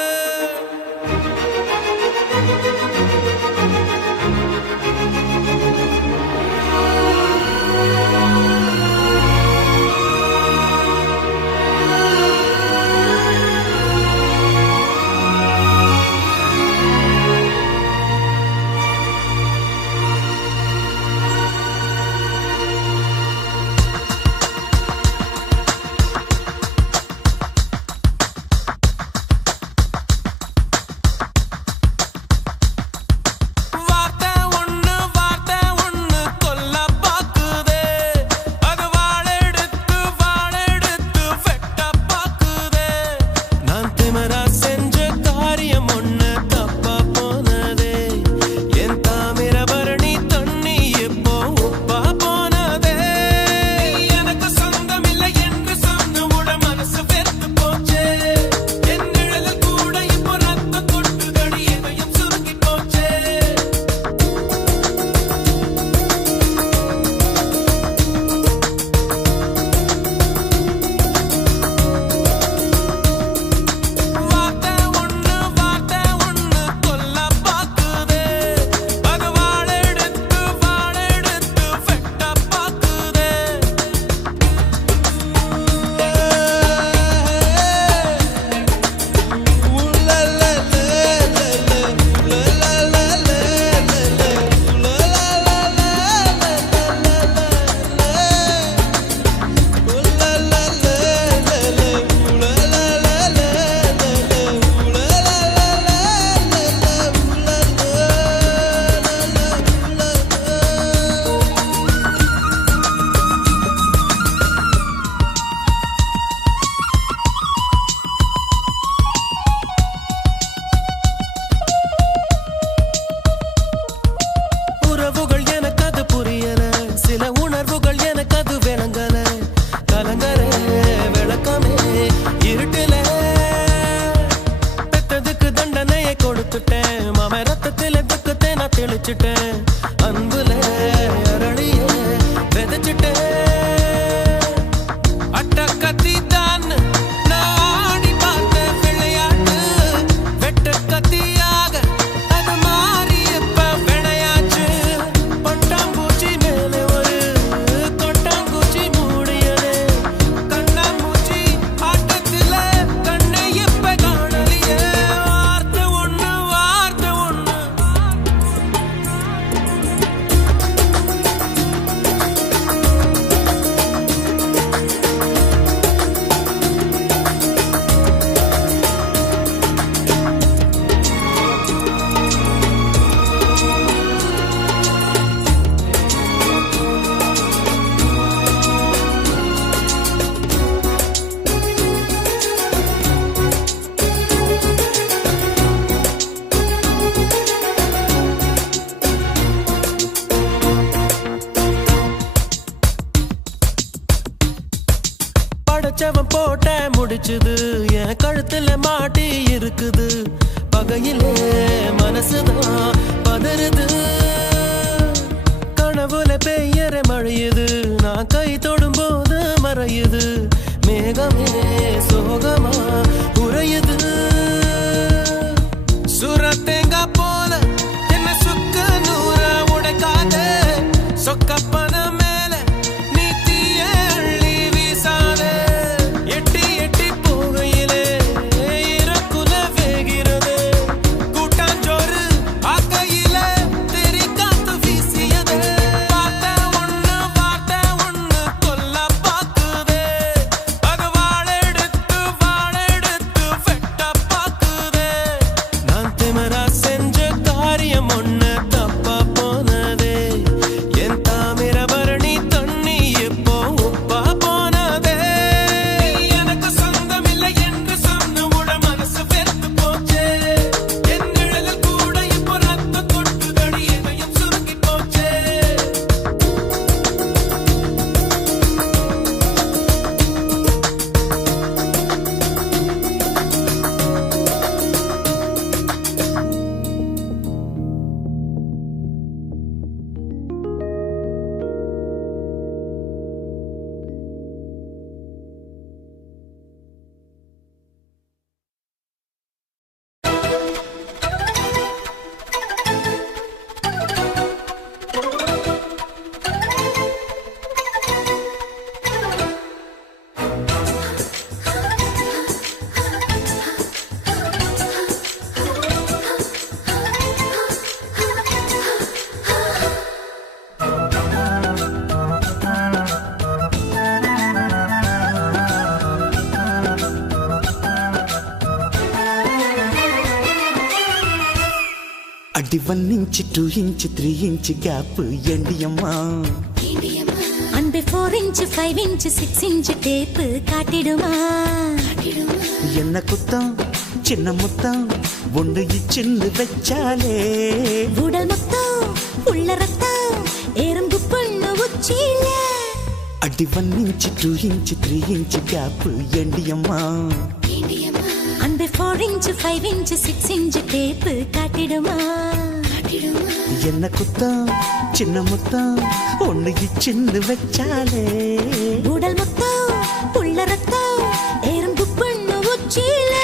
வார்த்தை ஒண்ணு கொல்ல பாக்குதே. அது வாழெடுத்து வெட்ட பாக்குதே. நான் திமிரா செஞ்ச காரியம் ஒண்ணு தப்பா போனதே. என் தாமிரபரணி தண்ணி இப்போ உப்பா போனதே. எனக்கு சொந்தம் இல்லை என்று சொன்ன உட மனசு வெறுத்து போச்சே. என் நிழலில் கூட இப்போ ரத்தம் கொட்டுதடி எதையும் சுருங்கி போச்சே. வார்த்தை ஒண்ணு கொல்ல பாக்குதே. அது வாழெடுத்து வெட்ட பாக்குதே. உறவுகள் எனக்கு அது புரியல. சில உணர்வுகள் எனக்கு அது விளங்கல. கலங்கர விளக்கமே இருட்டுல. பெத்ததுக்கு தண்டனையை கொடுத்துட்டேன். மாம ரத்தத்தில துக்கத்தை நான் தெளிச்சுட்டேன். அன்புல அரளிய விதைச்சிட்டேன். அட்ட கத்தி தான் நான் ஆடி பார்த்த விளையாட்டு. வெட்ட கத்தியாக அது மாறி இப்ப விளையாச்சு. பட்டாம்பூச்சி மேலே ஒரு கொட்டாங்குச்சி மூடியது. கண்ணாமூச்சி ஆட்டத்தில கண்ணை இப்ப காணலியே. வார்த்தை ஒண்ணு படைச்சவன் போட்ட முடிச்சுது. என் கழுத்துல மாட்டி இருக்குது. பகையிலே மனசுதான் பதறுது. கனவுல பெய்யற மழையுது. நான் கை தொடும் போது மறையுது மேகமே சோகமா உறையுது சுர தேங்காய் போல என்ன சுக்க நூற உடைக்காத சொக்கப்பன மேல நீ தீய அள்ளி வீசாத எட்டி எட்டி போகையிலே இறக்குல வேகிறது கூட்டாஞ்சோறு ஆக்கையில தெரி காத்து வீசியது வார்த்தை ஒண்ணு கொல்ல பாக்குதே அது வாழெடுத்து வெட்ட பாக்குதே நான் திமிரா செஞ்ச காரியம் ஒண்ணு தப்பா போனதே என் தாமிரபரணி தண்ணி இப்போ உப்பா போனதே நீ எனக்கு சொந்தமில்லை என்று சொன்ன உட மனசு வெறுத்து போச்சே என் நிழலில் கூட இப்போ ரத்த கொட்டுதடி எதையும் சுருங்கி போச்சே అడి 1 ఇంచ్ 2 ఇంచ్ 3 ఇంచ్ గ్యాప్ ఎండియమ్మా அன்பே 4 இன்ச் 5 இன்ச் 6 இன்ச் டேப்பு காட்டிடுமா என்ன குத்தம் சின்ன முத்தம் ஒன்று இச்சின்னு வச்சாலே உடல் மொத்தம் உள்ள ரத்தம் எறும்பு பொண்ணு உச்சியில అడి 1 ఇంచ్ 2 ఇంచ్ 3 ఇంచ్ గ్యాప్ ఎండియమ్మా அன்பே 4 இன்ச் 5 இன்ச் 6 இன்ச் டேப்பு காட்டிடுமா என்ன குத்தம் சின்ன முத்தம் ஒன்று இச்சின்னு வச்சாலே உடல் மொத்தம் உள்ள ரத்தம் எறும்பு பொண்ணு உச்சியில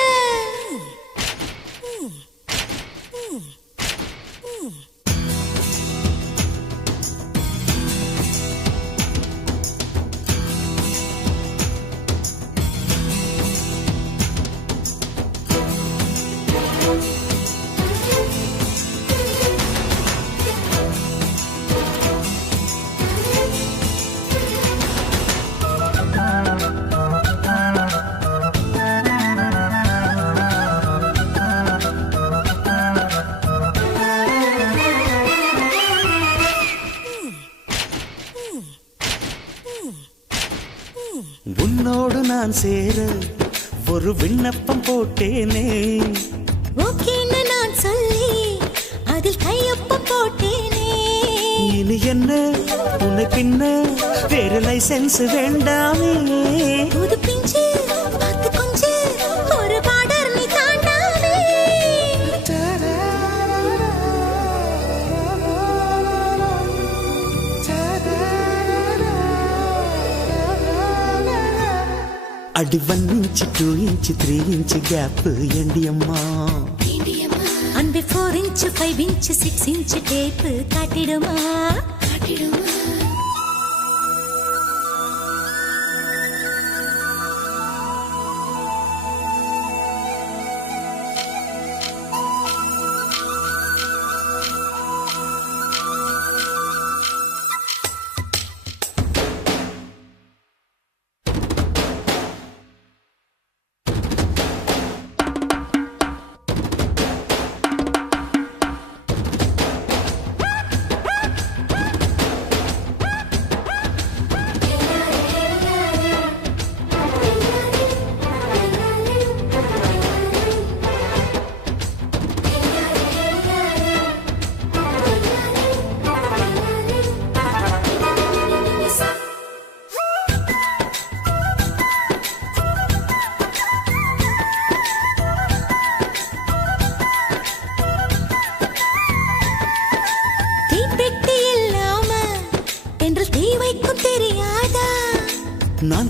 உன்னோடு நான் சேர ஒரு விண்ணப்பம் போட்டேனே ஓகேன்னு நான் சொல்லி அதில் கையொப்பம் போட்டேனே இனி என்ன உன்னை பின்ன வேறு லைசென்ஸ் வேண்டாமே புது பிஞ்சு பார்த்து கொஞ்சு ஒரு பார்டர் நீ தாண்டாமே అడి 1 ఇంచ్ 2 ఇంచ్ 3 ఇంచ్ గ్యాప్ ఎండియమ్మా அன்பே 4 இன்ச் 5 இன்ச் 6 இன்ச் டேப்பு காட்டிடுமா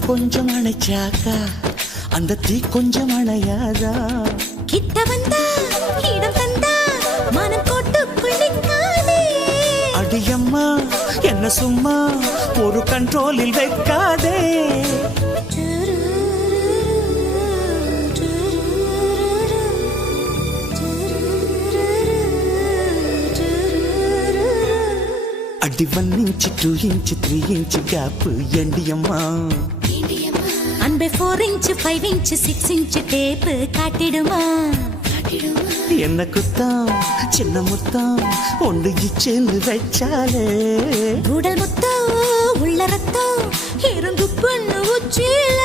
கொஞ்சம் அணைச்சாக்கா அந்த தீ கொஞ்சம் அணையாதா? கிட்ட வந்தா இடம் தந்தா மனம் போட்டு குளிக்காதே. அடியம்மா என்ன சும்மா ஒரு கண்ட்ரோலில் வைக்காதே. அடி 1 inch 2 inch 3 inch கேப் எண்டியம்மா. அன்பே 4 inch 5 inch 6 inch டேப் காட்டிடுமா? என்ன குத்தம் சின்ன முத்தம் ஒன்று இச்சேன்னு வச்சாலே. உடல் முத்தம் உள்ள ரத்தம் இறங்கு பண்ணு உச்சில.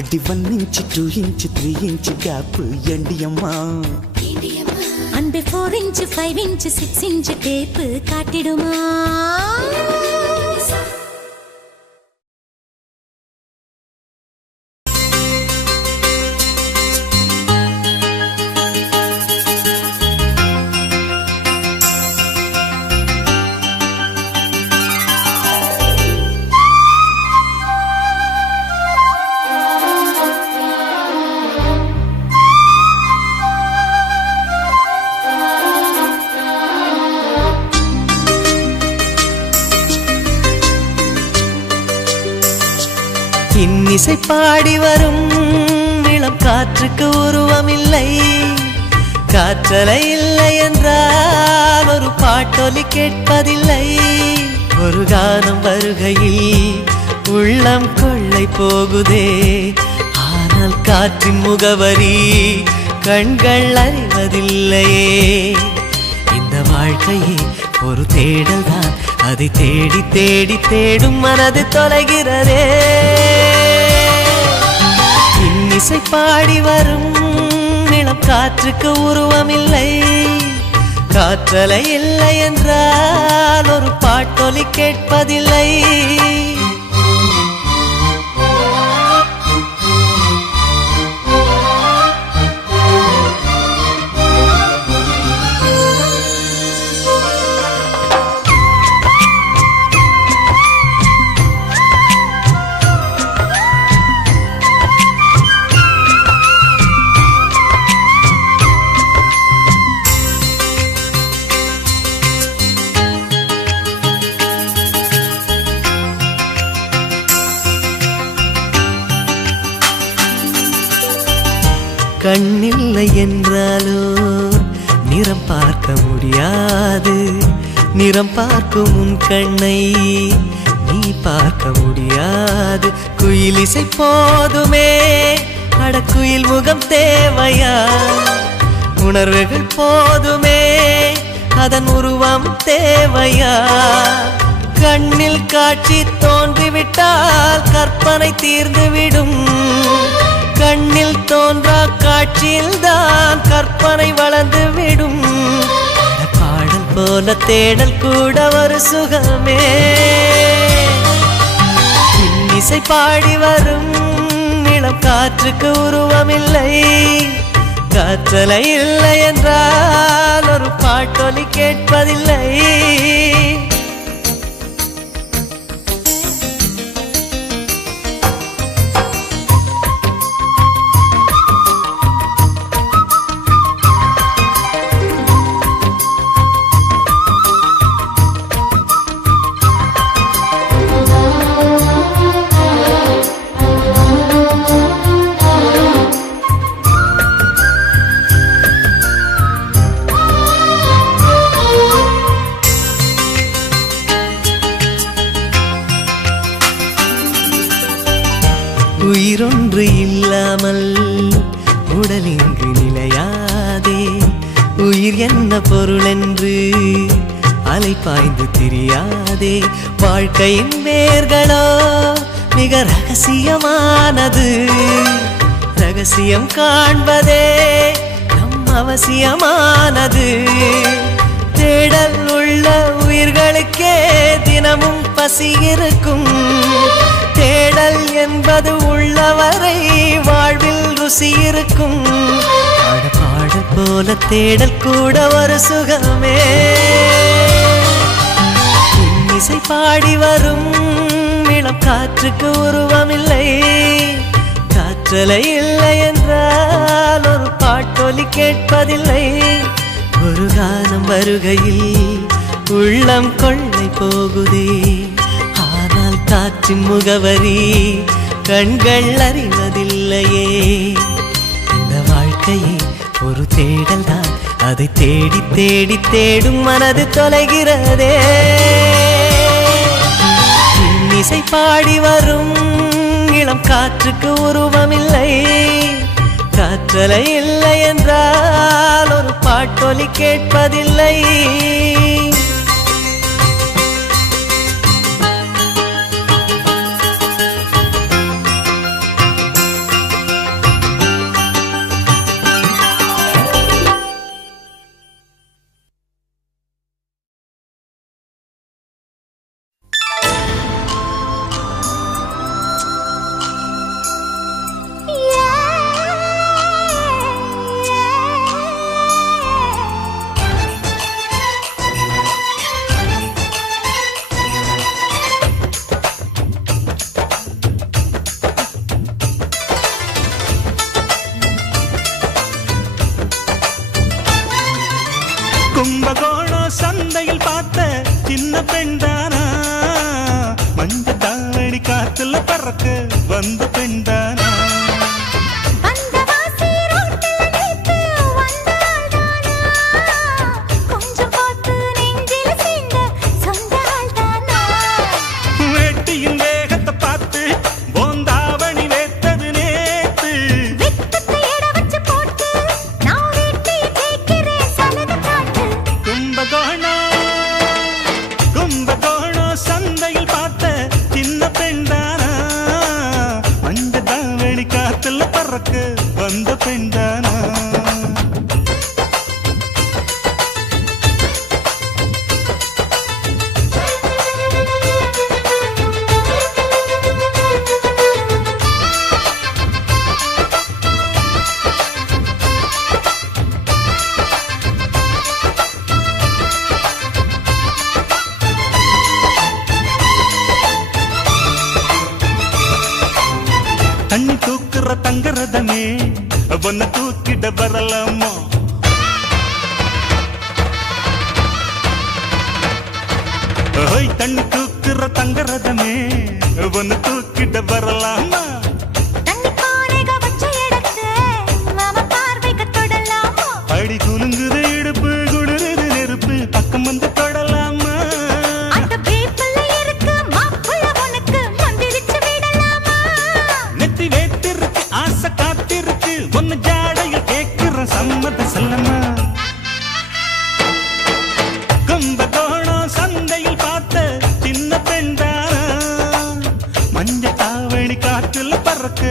அடி 1 inch 2 inch 3 inch கேப் எண்டியம்மா. அன்பே 4 inch 5 inch 6 inch டேப் காட்டிடுமா? இன்னிசை பாடி வரும் இளம் காற்றுக்கு உருவமில்லை. காற்றலை இல்லை என்றால் ஒரு பாட்டொலி கேட்பதில்லை. ஒரு கானம் வருகையில் உள்ளம் கொள்ளை போகுதே. ஆனால் காற்றின் முகவரி கண்கள் அறிவதில்லையே. இந்த வாழ்க்கையே ஒரு தேடல் தான், அதை தேடி தேடி தேடும் மனது தொலைகிறதே. இன்னிசை பாடி வரும் இளம் காற்றுக்கு உருவமில்லை. காற்றலை இல்லை என்றால் ஒரு பாட்டொலி கேட்பதில்லை. கண்ணில்லை என்றாலோ நிறம் பார்க்க முடியாது. நிறம் பார்க்கும் உன் கண்ணை நீ பார்க்க முடியாது. குயிலிசை போதுமே, அடக்குயில் முகம் தேவையா? உணர்வுகள் போதுமே, அதன் உருவம் தேவையா? கண்ணில் காட்சி தோன்றிவிட்டால் கற்பனை தீர்ந்துவிடும். கண்ணில் தோன்றா காட்சியில் தான் கற்பனை வளர்ந்து விடும். பாடல் போல தேடல் கூட ஒரு சுகமே. இன்னிசை பாடி வரும் இளம் காற்றுக்கு உருவமில்லை. காற்றலை இல்லை என்றால் ஒரு பாட்டொலி கேட்பதில்லை. உயிரொன்று இல்லாமல் உடல் இங்கு நிலையாதே. உயிர் என்ன பொருள் என்று அலைப்பாய்ந்து தெரியாதே. வாழ்க்கையின் வேர்களோ மிக ரகசியமானது. ரகசியம் காண்பதே நம் அவசியமானது. தேடல் உள்ள உயிர்களுக்கே தினமும் பசி இருக்கும். தேடல் என்பது உள்ளவரை வாழ்வில் ருசி இருக்கும். பாடல் போல தேடல் கூட ஒரு சுகமே. இன்னிசை பாடி வரும் இளம் காற்றுக்கு உருவமில்லை, காற்றலை இல்லை என்றால் ஒரு பாட்டொலி கேட்பதில்லை. ஒரு கானம் வருகையில் உள்ளம் கொள்ளை போகுதே, ஆனால் காற்றின் முகவரி கண்கள் அறிவதில்லையே. இந்த வாழ்க்கையே ஒரு தேடல் தான், அதை தேடி தேடி தேடும் மனது தொலைகிறதே. இன்னிசை பாடி வரும் இளம் காற்றுக்கு உருவமில்லை, காற்றலை இல்லை என்றால் ஒரு பாட்டொலி கேட்பதில்லை. கும்பகோணம் சந்தையில் பார்த்த சின்ன பெண்தானா, மஞ்ச தாவணி காத்துல பறக்க வந்த பெண்தானா, வேட்டியின் வேகத்தை பார்த்து போந்தாவணி வேத்தது நேத்து, கும்பகோணம் சந்தையில் பார்த்த சின்ன பெண்தானா, மஞ்ச தாவணி காத்துல பறக்க வந்த பெண்தானா. தண்ணி தூக்குற தங்கரதமே ஒன்ன தூக்கிட வரலாமா, தண்ணி தூக்குற தங்கரதமே ஒன்ன தூக்கிட வரலாமா, அடி குலுங்குது இடுப்பு குளிருது நெருப்பு பக்கம் வந்து தொடலாமா, நெத்தி வேத்திருக்கு ஆசை காத்திருக்கு ஒன்னு ஜாடையில் கேட்கிற சம்மதம் சொல்லமா. கும்பகோணம் சந்தையில் பார்த்த சின்ன பெண்தானா, மஞ்ச தாவணி காற்றுல பறக்க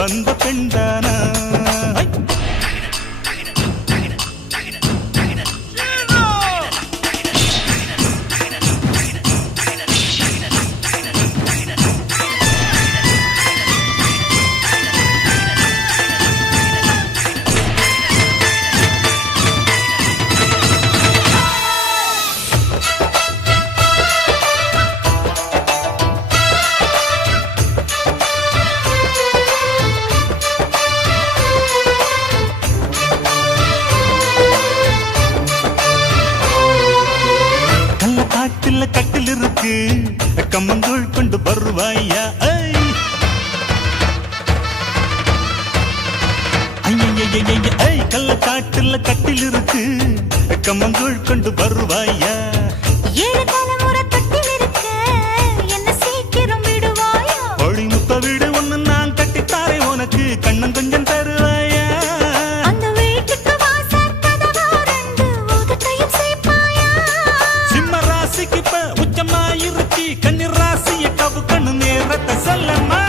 வந்த பெண்தானா. கட்டில் இருக்கு கம்மங்கூழ் கொண்டு வருவாயா, கள்ள காட்டுல கட்டில் இருக்கு கம்மங்கூழ் கொண்டு வருவாயா, ஒளி முத்த வீடு ஒண்ணு நான் கட்டித்தாரே உனக்கு கண்ணன் கொஞ்சம் தருவாயா, சிம்ம ராசிக்கு இப்ப உச்சமாயிருச்சு கன்னி ராசிய கவு கண்ணு நேரத்தை சொல்லமா.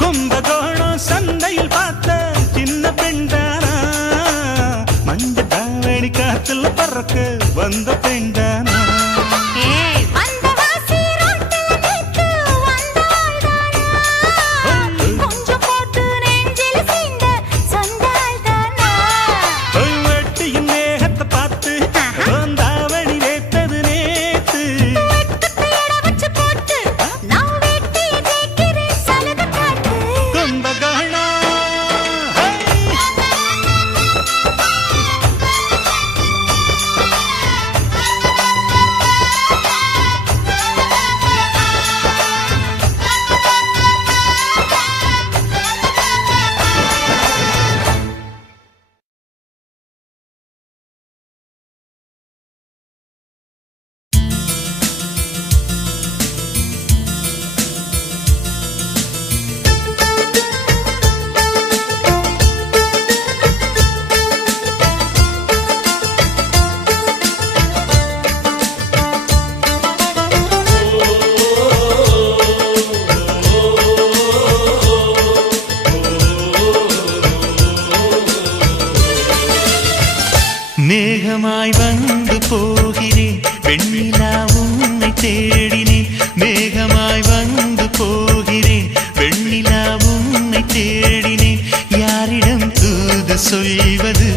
கும்பகோணம் சந்தையில் பார்த்த சின்ன பெண்தானா, மஞ்ச தாவணி காத்துல பறக்க வந்த பெண்தானா, வேட்டியின் வேகத்தை பார்த்து தாவணி வேத்தது நே மேகமாய் வந்து போகிறேன் வெண்ணிலா உன்னை தேடினேன் மேகமாய் வந்து போகிறேன் வெண்ணிலா உன்னை தேடினேன் யாரிடம் தூது சொல்வது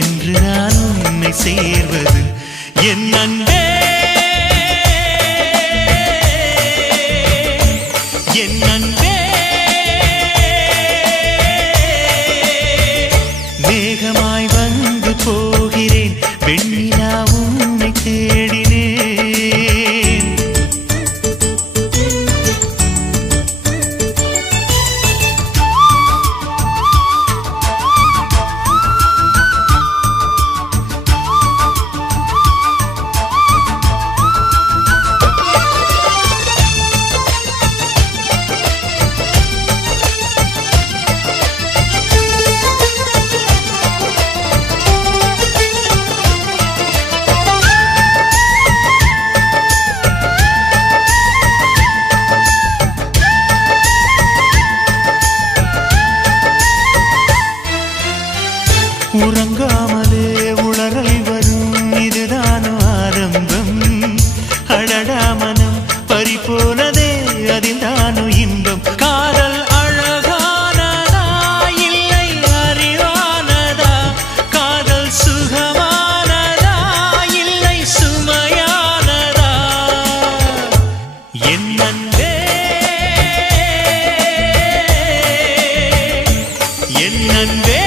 என்று நான் உன்னை சேர்வது என் அன்பே என் அன்பே மேகமாய் வந்து போகிறேன் வெண்ணிலா உன்னை தேடினேன் உறங்காமலே உளறல் வரும் இதுதான் ஆரம்பம் அழடா மனம் பறிபோனதே அதில் தானோ இன்பம் காதல் அழகானதா இல்லை அறிவானதா காதல் சுகமானதா இல்லை சுமையானதா என் அன்பே என் அன்பே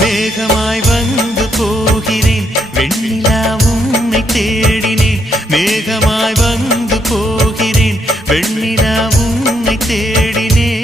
மேகமாய் வந்து போகிறேன் வெண்ணிலா உன்னை தேடினேன் மேகமாய் வந்து போகிறேன் வெண்ணிலா உன்னை தேடினேன்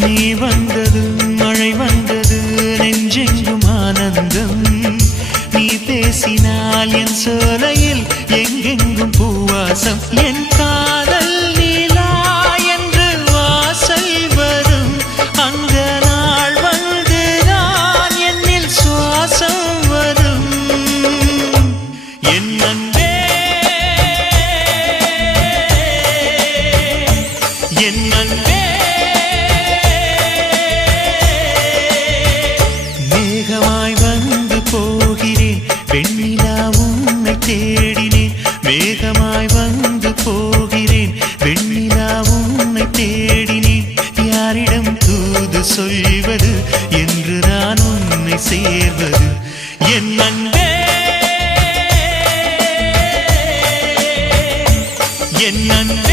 நீ வந்தது மழை வந்தது நெஞ்செங்கும் ஆனந்தம் நீ பேசினால் என் சோலையில் எங்கெங்கும் பூவாசம் என் காதல் நீலா என்று வாசல் வரும் அந்த நாள் வந்துதான் என்னில் சுவாசம் வரும் என் அன்பே என் அன்பே மேகமாய் வந்து போகிறேன் வெண்ணிலா உன்னை தேடினேன் மேகமாய் வந்து போகிறேன் வெண்ணிலா உன்னை தேடினேன் யாரிடம் தூது சொல்வது என்று நான் உன்னை சேர்வது என் அன்பே என் அன்பே